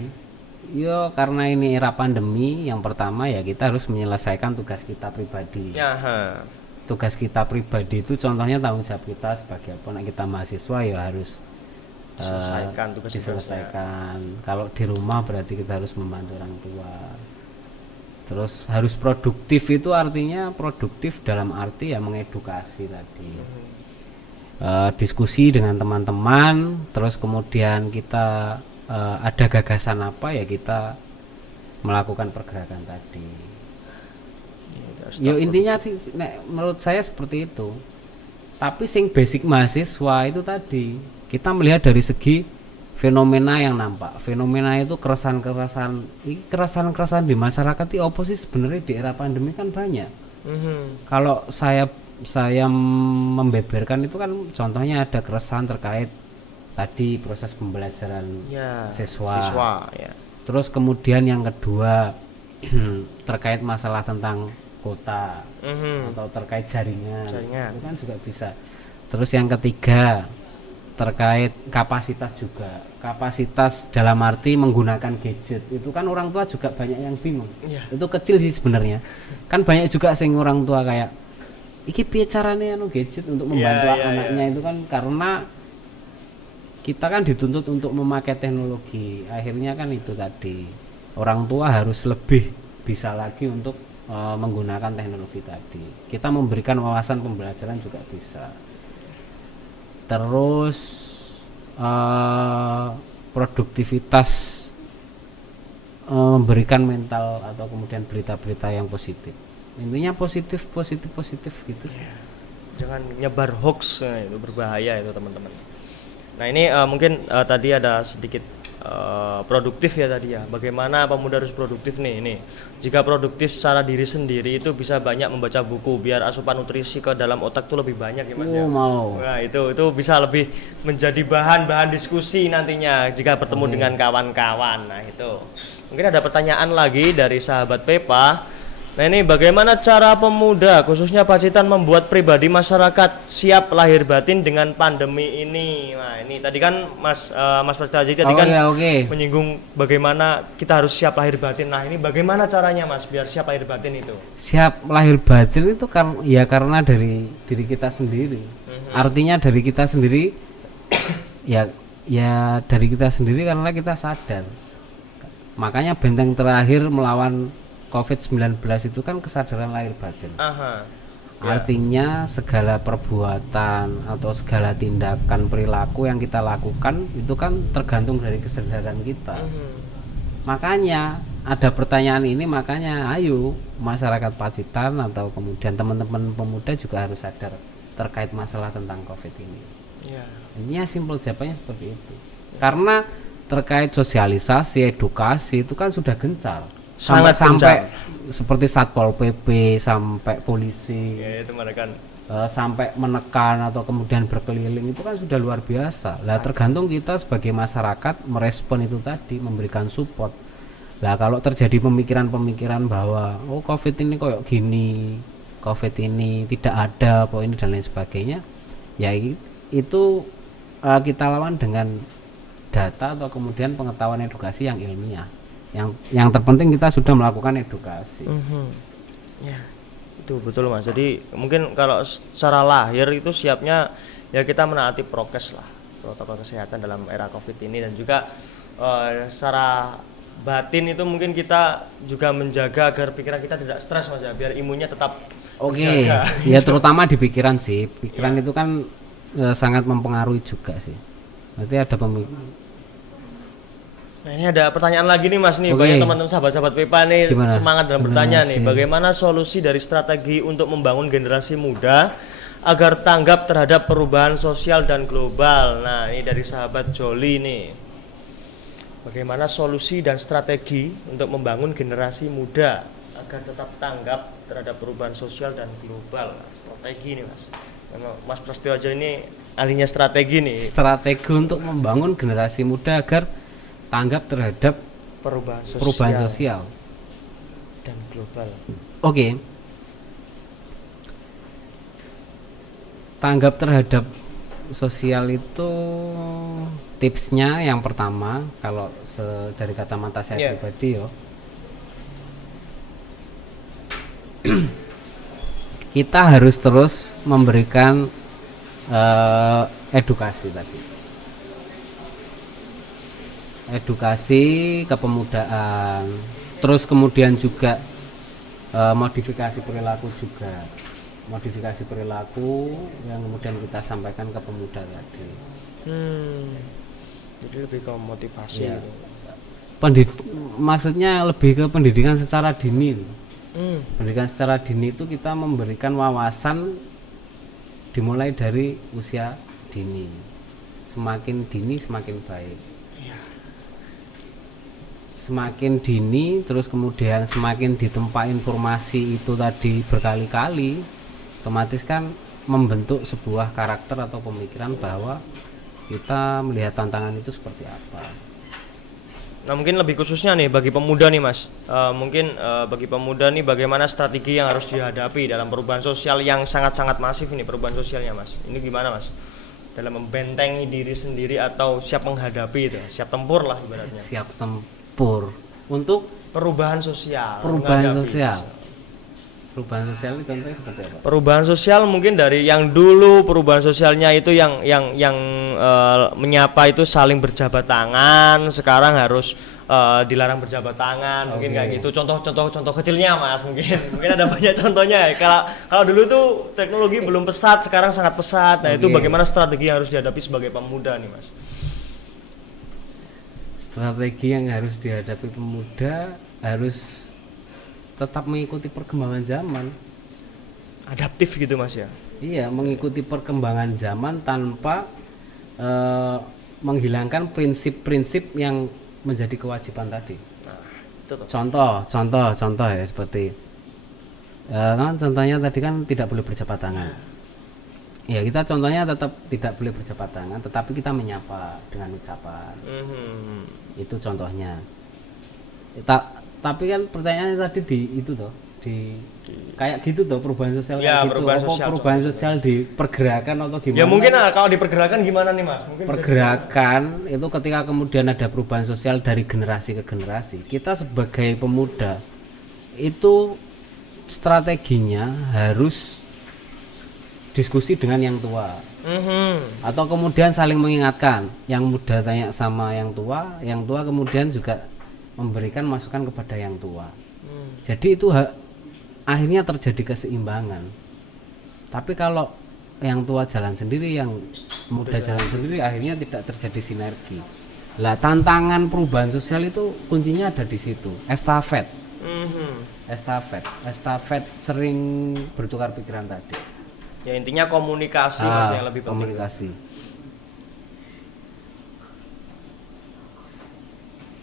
karena ini era pandemi, yang pertama ya kita harus menyelesaikan tugas kita pribadi. Tugas kita pribadi itu contohnya tanggung jawab kita sebagai anak kita mahasiswa ya harus Selesaikan tugas diselesaikan. Kalau di rumah berarti kita harus membantu orang tua. Terus harus produktif, itu artinya produktif dalam arti ya mengedukasi tadi. Diskusi dengan teman-teman, terus kemudian kita ada gagasan apa ya kita melakukan pergerakan tadi. Ya intinya sih menurut saya seperti itu. Tapi sing basic mahasiswa itu tadi kita melihat dari segi fenomena yang nampak. Fenomena itu keresahan di masyarakat itu apa sih sebenarnya di era pandemi kan banyak. Kalau saya membeberkan itu kan contohnya ada keresahan terkait tadi proses pembelajaran siswa ya. Terus kemudian yang kedua terkait masalah tentang kota atau terkait jaringan itu kan juga bisa. Terus yang ketiga terkait kapasitas juga, kapasitas dalam arti menggunakan gadget itu kan orang tua juga banyak yang bingung. Itu kecil sih sebenarnya, kan banyak juga sing orang tua kayak iki piye carane gadget untuk membantu anaknya. Itu kan karena kita kan dituntut untuk memakai teknologi, akhirnya kan itu tadi orang tua harus lebih bisa lagi untuk menggunakan teknologi tadi. Kita memberikan wawasan pembelajaran juga bisa. Terus produktivitas, memberikan mental atau kemudian berita-berita yang positif. Intinya positif gitu sih. Jangan nyebar hoax, itu berbahaya itu teman-teman. Nah ini mungkin tadi ada sedikit produktif ya tadi ya. Bagaimana pemuda harus produktif nih ini. Jika produktif secara diri sendiri itu bisa banyak membaca buku biar asupan nutrisi ke dalam otak tuh lebih banyak ya Mas ya. Mau. Nah itu bisa lebih menjadi bahan diskusi nantinya jika bertemu dengan kawan-kawan. Nah itu. Mungkin ada pertanyaan lagi dari sahabat Pepa. Nah ini bagaimana cara pemuda khususnya Pacitan membuat pribadi masyarakat siap lahir batin dengan pandemi ini. Nah ini tadi kan Mas Prasetyo tadi kan menyinggung bagaimana kita harus siap lahir batin. Nah ini bagaimana caranya Mas biar siap lahir batin itu? Siap lahir batin itu karena dari diri kita sendiri. Artinya dari kita sendiri ya dari kita sendiri karena kita sadar. Makanya benteng terakhir melawan COVID-19 itu kan kesadaran lahir batin. Artinya segala perbuatan atau segala tindakan perilaku yang kita lakukan itu kan tergantung dari kesadaran kita. Makanya ada pertanyaan ini, makanya ayo masyarakat Pacitan atau kemudian teman-teman pemuda juga harus sadar terkait masalah tentang COVID ini. Ya. Intinya simpel jawabannya seperti itu. Karena terkait sosialisasi, edukasi itu kan sudah gencar. Sangat Sampai gencar. seperti Satpol PP sampai polisi. Ya itu menekan. Sampai menekan atau kemudian berkeliling itu kan sudah luar biasa. Lah tergantung kita sebagai masyarakat merespon itu tadi, memberikan support. Lah kalau terjadi pemikiran-pemikiran bahwa oh Covid ini kayak gini, Covid ini tidak ada, apa ini dan lain sebagainya, ya itu kita lawan dengan data atau kemudian pengetahuan edukasi yang ilmiah. Yang terpenting kita sudah melakukan edukasi. Ya, itu betul Mas. Jadi mungkin kalau secara lahir itu siapnya ya kita menaati prokes lah, protokol kesehatan dalam era Covid ini, dan juga secara batin itu mungkin kita juga menjaga agar pikiran kita tidak stres Mas ya, biar imunnya tetap terjaga. Ya terutama di pikiran sih. Pikiran itu kan sangat mempengaruhi juga sih. Berarti ada Nah ini ada pertanyaan lagi nih Mas nih, banyak teman-teman sahabat-sahabat PEPA nih semangat dalam bertanya nih, bagaimana solusi dari strategi untuk membangun generasi muda agar tanggap terhadap perubahan sosial dan global. Nah ini dari sahabat Joli nih, bagaimana solusi dan strategi untuk membangun generasi muda agar tetap tanggap terhadap perubahan sosial dan global. Nah, strategi nih Mas, Mas Prasetyo aja ini ahlinya strategi nih. Strategi untuk membangun generasi muda agar tanggap terhadap perubahan sosial dan global. Oke. Tanggap terhadap sosial itu tipsnya yang pertama kalau dari kacamata saya pribadi yo, kita harus terus memberikan edukasi tadi. Edukasi kepemudaan, terus kemudian juga modifikasi perilaku juga, modifikasi perilaku yang kemudian kita sampaikan ke pemuda tadi. Jadi lebih ke motivasi. Ya. Maksudnya lebih ke pendidikan secara dini. Pendidikan secara dini itu kita memberikan wawasan dimulai dari usia dini. Semakin dini semakin baik. Semakin dini terus kemudian semakin ditempa informasi itu tadi berkali-kali, otomatis kan membentuk sebuah karakter atau pemikiran bahwa kita melihat tantangan itu seperti apa. Nah mungkin lebih khususnya nih bagi pemuda nih Mas, bagi pemuda nih bagaimana strategi yang harus dihadapi dalam perubahan sosial yang sangat-sangat masif ini, perubahan sosialnya Mas, ini gimana Mas dalam membentengi diri sendiri atau siap menghadapi itu, siap tempur lah ibaratnya. Siap tempur untuk perubahan sosial. Perubahan sosial ini contohnya seperti apa? Perubahan sosial mungkin dari yang dulu perubahan sosialnya itu yang menyapa itu saling berjabat tangan, sekarang harus dilarang berjabat tangan, mungkin kayak gitu. Contoh kecilnya Mas, mungkin ada banyak contohnya. Kalau dulu tuh teknologi belum pesat, sekarang sangat pesat. Nah itu bagaimana strategi yang harus dihadapi sebagai pemuda nih Mas? Strategi yang harus dihadapi pemuda harus tetap mengikuti perkembangan zaman, adaptif gitu Mas ya. Iya, mengikuti perkembangan zaman tanpa menghilangkan prinsip-prinsip yang menjadi kewajiban tadi. Nah, itu tuh. Contoh ya seperti kan contohnya tadi kan tidak boleh berjabat tangan. Ya kita contohnya tetap tidak boleh berjabat tangan, tetapi kita menyapa dengan ucapan. Itu contohnya. Tapi kan pertanyaannya tadi kayak gitu toh perubahan sosial ya, kayak gitu. Perubahan sosial di pergerakan atau gimana? Ya mungkin kalau di pergerakan gimana nih Mas? Mungkin pergerakan itu ketika kemudian ada perubahan sosial dari generasi ke generasi. Kita sebagai pemuda itu strateginya harus diskusi dengan yang tua, atau kemudian saling mengingatkan, yang muda tanya sama yang tua kemudian juga memberikan masukan kepada yang tua. Jadi itu akhirnya terjadi keseimbangan. Tapi kalau yang tua jalan sendiri, yang muda jalan sendiri, akhirnya tidak terjadi sinergi. Lah tantangan perubahan sosial itu kuncinya ada di situ, estafet. Estafet sering bertukar pikiran tadi. Ya intinya komunikasi Mas yang lebih penting. Komunikasi.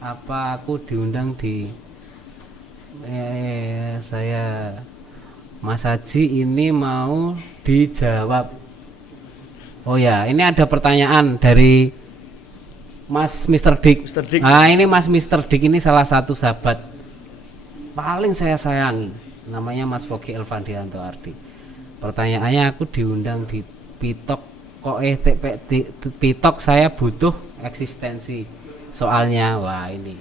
apa aku diundang di saya Mas Haji ini mau dijawab. Oh ya, ini ada pertanyaan dari Mas Mr. Dik. Mr. Dik. Nah, ini Mas Mr. Dik ini salah satu sahabat paling saya sayangi. Namanya Mas Fogi Elvandianto Ardi. Pertanyaannya, aku diundang di Pitok kok Pitok saya butuh eksistensi. Soalnya wah ini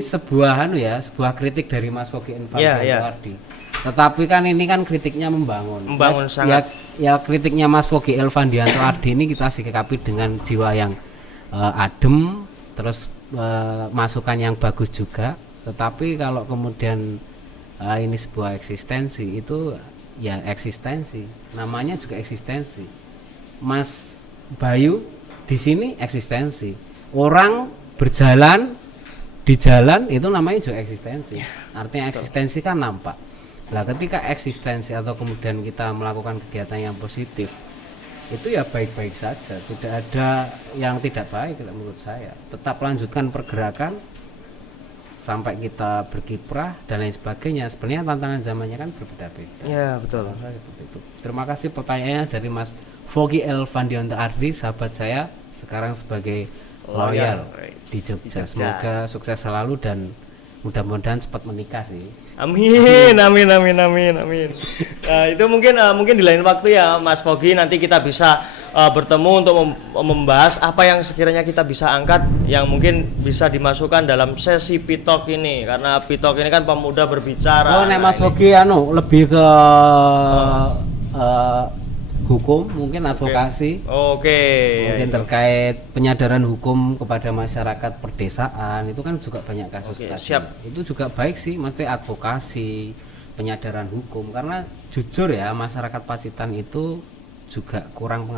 sebuah sebuah kritik dari Mas Fogi Elvandianto Ardi. Tetapi kan ini kan kritiknya membangun sangat. Ya kritiknya Mas Fogi Elvandianto Ardi ini kita sikapi dengan jiwa yang adem, terus masukan yang bagus juga. Tetapi kalau kemudian ini sebuah eksistensi, itu ya eksistensi, namanya juga eksistensi. Mas Bayu di sini eksistensi, orang berjalan di jalan itu namanya juga eksistensi. Artinya eksistensi kan nampak. Nah, ketika eksistensi atau kemudian kita melakukan kegiatan yang positif, itu ya baik-baik saja, tidak ada yang tidak baik menurut saya. Tetap lanjutkan pergerakan sampai kita berkiprah dan lain sebagainya. Sebenarnya tantangan zamannya kan berbeda-beda. Ya, betul. Seperti itu. Terima kasih pertanyaannya dari Mas Fogi Elvandianto Ardi, sahabat saya sekarang sebagai lawyer di Jogja. Semoga sukses selalu dan mudah-mudahan cepat menikah sih. Amin. Nah, itu mungkin di lain waktu ya Mas Fogi, nanti kita bisa bertemu untuk membahas apa yang sekiranya kita bisa angkat yang mungkin bisa dimasukkan dalam sesi Pitok ini, karena Pitok ini kan pemuda berbicara. Oh, nek Mas Fogi lebih ke hukum, mungkin advokasi. Oke. Mungkin terkait penyadaran hukum kepada masyarakat perdesaan, itu kan juga banyak kasus tadi. Siap. Itu juga baik sih, mesti advokasi, penyadaran hukum, karena jujur ya masyarakat Pacitan itu juga kurang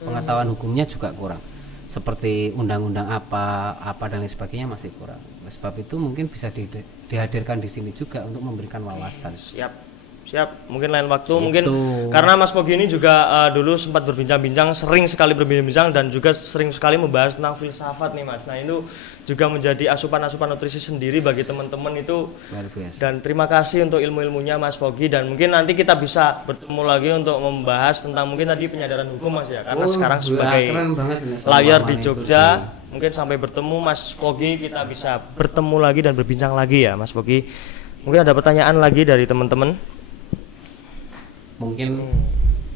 pengetahuan hukumnya juga kurang. Seperti undang-undang apa dan lain sebagainya masih kurang. Oleh sebab itu mungkin bisa dihadirkan di sini juga untuk memberikan wawasan. Siap, mungkin lain waktu, mungkin karena Mas Fogi ini juga dulu sempat berbincang-bincang, sering sekali berbincang dan juga sering sekali membahas tentang filsafat nih Mas. Nah, itu juga menjadi asupan-asupan nutrisi sendiri bagi teman-teman itu. Dan terima kasih untuk ilmu-ilmunya Mas Fogi, dan mungkin nanti kita bisa bertemu lagi untuk membahas tentang mungkin tadi penyadaran hukum Mas ya. Karena sekarang sebagai lawyer di Jogja, mungkin sampai bertemu Mas Fogi, kita bisa bertemu lagi dan berbincang lagi ya Mas Fogi. Mungkin ada pertanyaan lagi dari teman-teman. Mungkin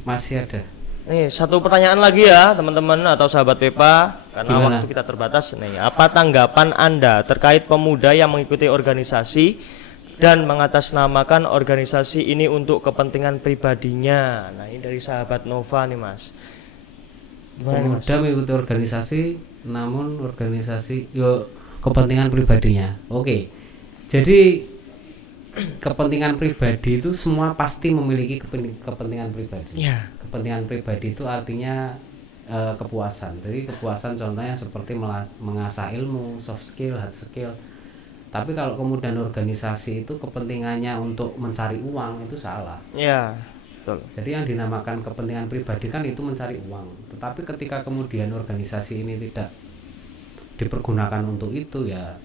masih ada. Nih, satu pertanyaan lagi ya teman-teman atau sahabat Pepa, karena waktu kita terbatas. Nih, apa tanggapan Anda terkait pemuda yang mengikuti organisasi dan mengatasnamakan organisasi ini untuk kepentingan pribadinya? Nah, ini dari sahabat Nova nih Mas. Gimana pemuda mengikuti organisasi, namun organisasi kepentingan pribadinya. Oke. Jadi kepentingan pribadi itu semua pasti memiliki kepentingan pribadi. Kepentingan pribadi itu artinya kepuasan. Jadi kepuasan contohnya seperti mengasah ilmu, soft skill, hard skill. Tapi kalau kemudian organisasi itu kepentingannya untuk mencari uang, itu salah. Iya, betul. Jadi yang dinamakan kepentingan pribadi kan itu mencari uang. Tetapi ketika kemudian organisasi ini tidak dipergunakan untuk itu, ya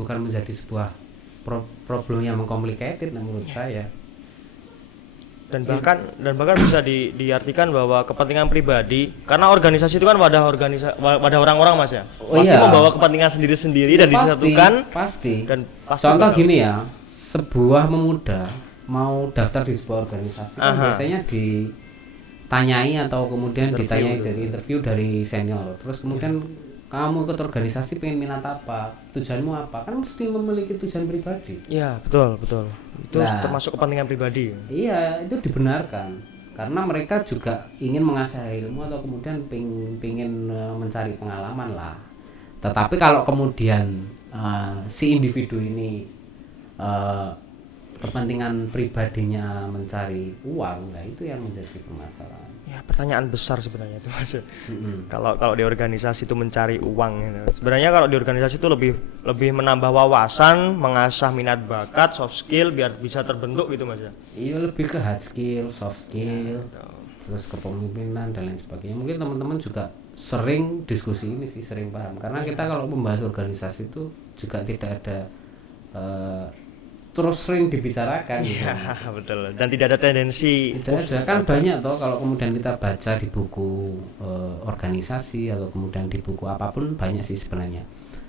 bukan menjadi sebuah problem yang mengkomplikated menurut saya. Dan bahkan bisa diartikan bahwa kepentingan pribadi, karena organisasi itu kan wadah orang-orang Mas ya. Pasti membawa kepentingan sendiri-sendiri dan disatukan. Pasti. Dan pasti contoh gini ya, sebuah pemuda mau daftar di sebuah organisasi kan biasanya ditanyai atau kemudian ditanyai dari interview dari senior. Terus kemudian kamu ikut organisasi pengen minat apa, tujuanmu apa, kan mesti memiliki tujuan pribadi. Iya, betul itu termasuk kepentingan pribadi. Iya, itu dibenarkan karena mereka juga ingin mengasah ilmu atau kemudian pengen mencari pengalaman lah. Tetapi kalau kemudian si individu ini kepentingan pribadinya mencari uang, nah itu yang menjadi permasalahan. Ya, pertanyaan besar sebenarnya itu Mas. Kalau di organisasi itu mencari uang gitu. Sebenarnya kalau di organisasi itu lebih menambah wawasan, mengasah minat bakat, soft skill biar bisa terbentuk gitu Mas ya. Iya, lebih ke hard skill, soft skill, terus kepemimpinan dan lain sebagainya. Mungkin teman-teman juga sering diskusi ini sih, sering paham. Karena kita kalau membahas organisasi itu juga tidak ada terus sering dibicarakan. Iya, betul. Dan tidak ada tendensi. Tidak ada, kan banyak toh kalau kemudian kita baca di buku organisasi atau kemudian di buku apapun, banyak sih sebenarnya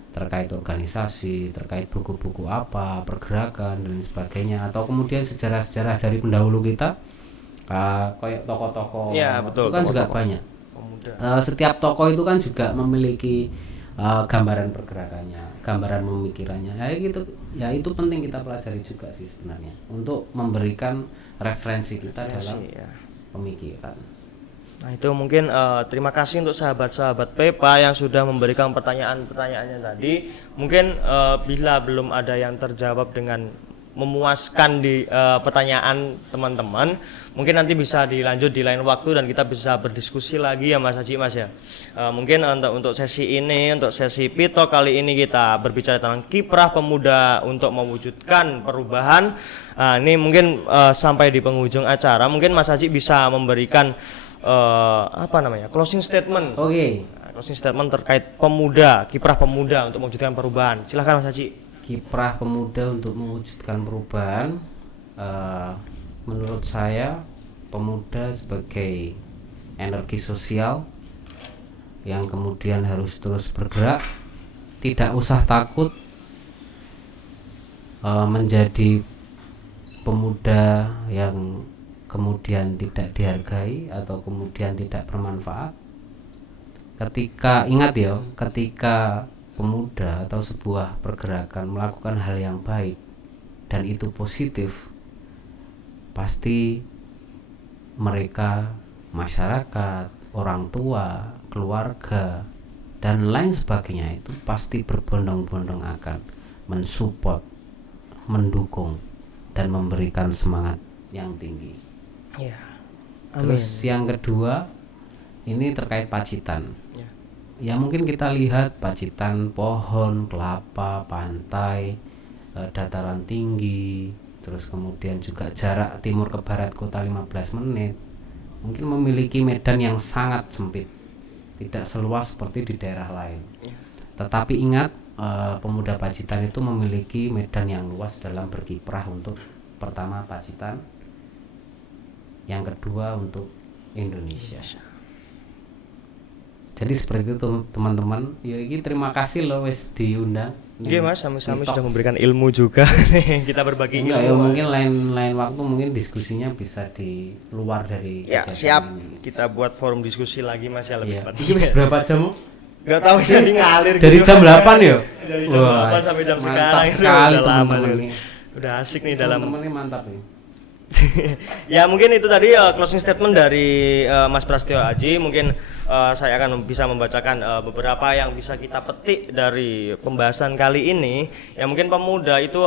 terkait organisasi, terkait buku-buku apa, pergerakan dan sebagainya, atau kemudian sejarah-sejarah dari pendahulu kita, kayak tokoh-tokoh, Ya, betul, itu kan juga tokoh-tokoh banyak. Pemuda. Setiap tokoh itu kan juga memiliki gambaran pergerakannya, gambaran pemikirannya. Ya itu penting kita pelajari juga sih sebenarnya untuk memberikan referensi kita dalam Ya. pemikiran. Nah itu mungkin terima kasih untuk sahabat-sahabat PEPA yang sudah memberikan pertanyaan-pertanyaannya tadi. Mungkin bila belum ada yang terjawab dengan memuaskan di pertanyaan teman-teman, mungkin nanti bisa dilanjut di lain waktu dan kita bisa berdiskusi lagi ya Mas Haji, Mas ya. Mungkin untuk sesi ini, untuk sesi Pito kali ini kita berbicara tentang kiprah pemuda untuk mewujudkan perubahan. Ini mungkin sampai di penghujung acara, mungkin Mas Haji bisa memberikan closing statement. Oke. Closing statement terkait pemuda, kiprah pemuda untuk mewujudkan perubahan. Silahkan Mas Haji. Kiprah pemuda untuk mewujudkan perubahan, menurut saya pemuda sebagai energi sosial yang kemudian harus terus bergerak, tidak usah takut menjadi pemuda yang kemudian tidak dihargai atau kemudian tidak bermanfaat. Ketika pemuda atau sebuah pergerakan melakukan hal yang baik dan itu positif, pasti mereka, masyarakat, orang tua, keluarga dan lain sebagainya itu pasti berbondong-bondong akan mensupport, mendukung dan memberikan semangat yang tinggi. Ya. Terus yang kedua, ini terkait Pacitan. Ya mungkin kita lihat Pacitan, pohon, kelapa, pantai, dataran tinggi, terus kemudian juga jarak timur ke barat kota 15 menit. Mungkin memiliki medan yang sangat sempit, tidak seluas seperti di daerah lain. Tetapi ingat, pemuda Pacitan itu memiliki medan yang luas dalam berkiprah untuk pertama Pacitan, yang kedua untuk Indonesia. Jadi seperti itu teman-teman. Ya ini terima kasih loh wes diundang. Iya Mas, sami-sami sudah memberikan ilmu juga. Kita berbagi ilmu. Ya, mungkin lain waktu mungkin diskusinya bisa di luar dari Ya, kegiatan siap. ini. Kita buat forum diskusi lagi Mas ya lebih Iya. tepat. Ini wis berapa jam? Gak tahu jadi ngalir Dari gitu, jam Mas. 8 ya? Dari jam 8 sampai jam mantap sekarang itu sekali udah lama teman-teman nih. ini. Udah asik nih dalam Teman-teman ini mantap nih. Ya mungkin itu tadi closing statement dari Mas Prasetyo Aji. Mungkin saya akan bisa membacakan beberapa yang bisa kita petik dari pembahasan kali ini. Ya mungkin pemuda itu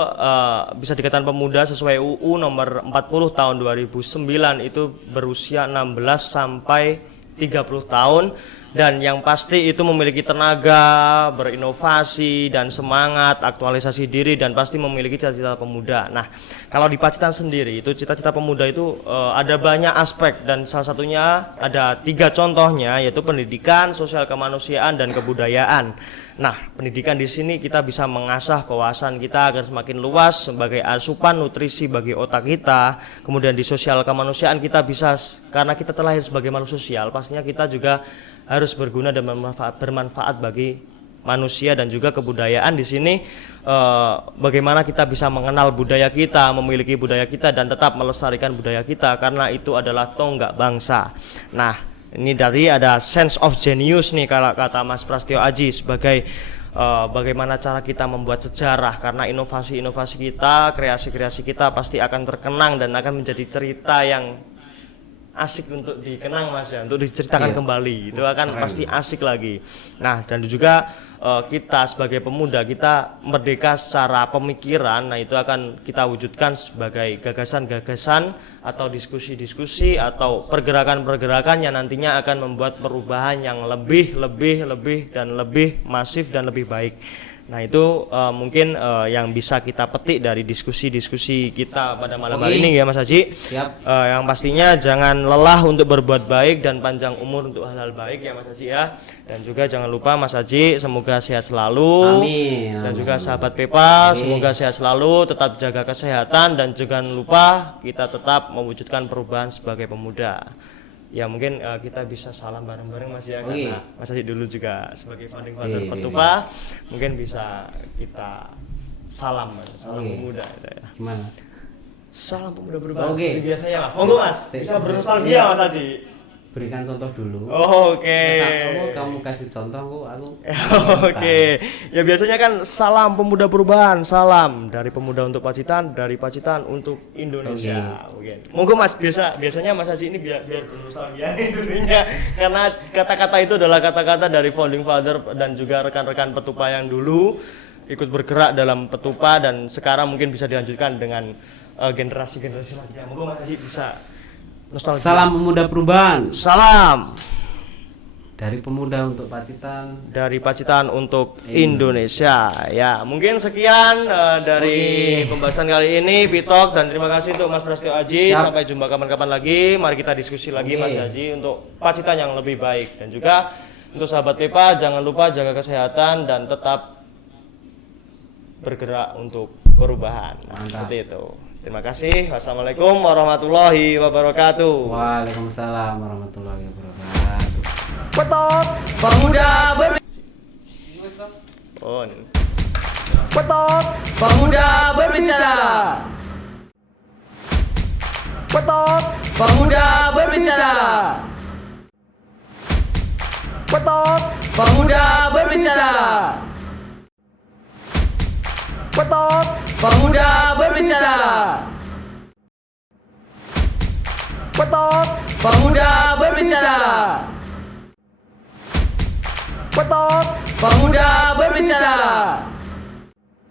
bisa dikatakan pemuda sesuai UU nomor 40 tahun 2009 itu berusia 16 sampai 30 tahun. Dan yang pasti itu memiliki tenaga, berinovasi dan semangat, aktualisasi diri dan pasti memiliki cita-cita pemuda. Nah, kalau di Pacitan sendiri itu cita-cita pemuda itu ada banyak aspek dan salah satunya ada 3 contohnya yaitu pendidikan, sosial kemanusiaan dan kebudayaan. Nah, pendidikan di sini kita bisa mengasah kewawasan kita agar semakin luas sebagai asupan nutrisi bagi otak kita. Kemudian di sosial kemanusiaan kita bisa, karena kita terlahir sebagai makhluk sosial, pastinya kita juga harus berguna dan bermanfaat bagi manusia dan juga kebudayaan. Di sini bagaimana kita bisa mengenal budaya kita, memiliki budaya kita dan tetap melestarikan budaya kita karena itu adalah tonggak bangsa. Nah, ini dari ada sense of genius nih kalau kata Mas Prasetyo Aji sebagai bagaimana cara kita membuat sejarah, karena inovasi-inovasi kita, kreasi-kreasi kita pasti akan terkenang dan akan menjadi cerita yang asik untuk dikenang Mas ya, untuk diceritakan kembali. Itu akan pasti asik lagi. Nah, dan juga kita sebagai pemuda kita merdeka secara pemikiran. Nah, itu akan kita wujudkan sebagai gagasan-gagasan atau diskusi-diskusi atau pergerakan-pergerakan yang nantinya akan membuat perubahan yang lebih dan lebih masif dan lebih baik. Nah itu mungkin yang bisa kita petik dari diskusi-diskusi kita pada malam hari ini ya Mas Haji. Siap. Yang pastinya jangan lelah untuk berbuat baik dan panjang umur untuk hal-hal baik ya Mas Haji ya. Dan juga jangan lupa Mas Haji semoga sehat selalu. Amin. Dan juga sahabat Pepa semoga sehat selalu, tetap jaga kesehatan dan jangan lupa kita tetap mewujudkan perubahan sebagai pemuda. Ya mungkin kita bisa salam bareng-bareng Mas ya, karena Mas Haji dulu juga sebagai founding father Petupa, mungkin bisa kita salam pemuda ya. Gimana? Salam pemuda berubah. Oke. Biasanya Mas. Monggo Mas, bisa bernostalgia Mas Haji. Berikan contoh dulu. Oke. Kamu kasih contoh aku. Oke. Ya biasanya kan salam pemuda perubahan, salam dari pemuda untuk Pacitan, dari Pacitan untuk Indonesia. Oke. Monggo Mas, biasanya Mas Haji ini biar bernostalgia dulunya karena kata-kata itu adalah kata-kata dari founding father dan juga rekan-rekan Petupa yang dulu ikut bergerak dalam Petupa dan sekarang mungkin bisa dilanjutkan dengan generasi-generasi selanjutnya. Monggo Mas Haji bisa nostalgia. Salam pemuda perubahan. Salam Dari pemuda untuk Pacitan. dari Pacitan untuk Indonesia. Ya, mungkin sekian dari pembahasan kali ini Pitok dan terima kasih untuk Mas Prasetyo Aji. Siap. Sampai jumpa kapan-kapan lagi. Mari kita diskusi lagi Mas Haji untuk Pacitan yang lebih baik dan juga untuk sahabat Pepa jangan lupa jaga kesehatan dan tetap bergerak untuk perubahan. Nah, seperti itu. Terima kasih. Wassalamualaikum warahmatullahi wabarakatuh. Waalaikumsalam warahmatullahi wabarakatuh. Petok, Pemuda Oh, ini. petok, Pemuda berbicara. petok, Pemuda berbicara. petok, Pemuda berbicara. petok, Pemuda berbicara. petok, Pemuda berbicara. petok, Pemuda berbicara.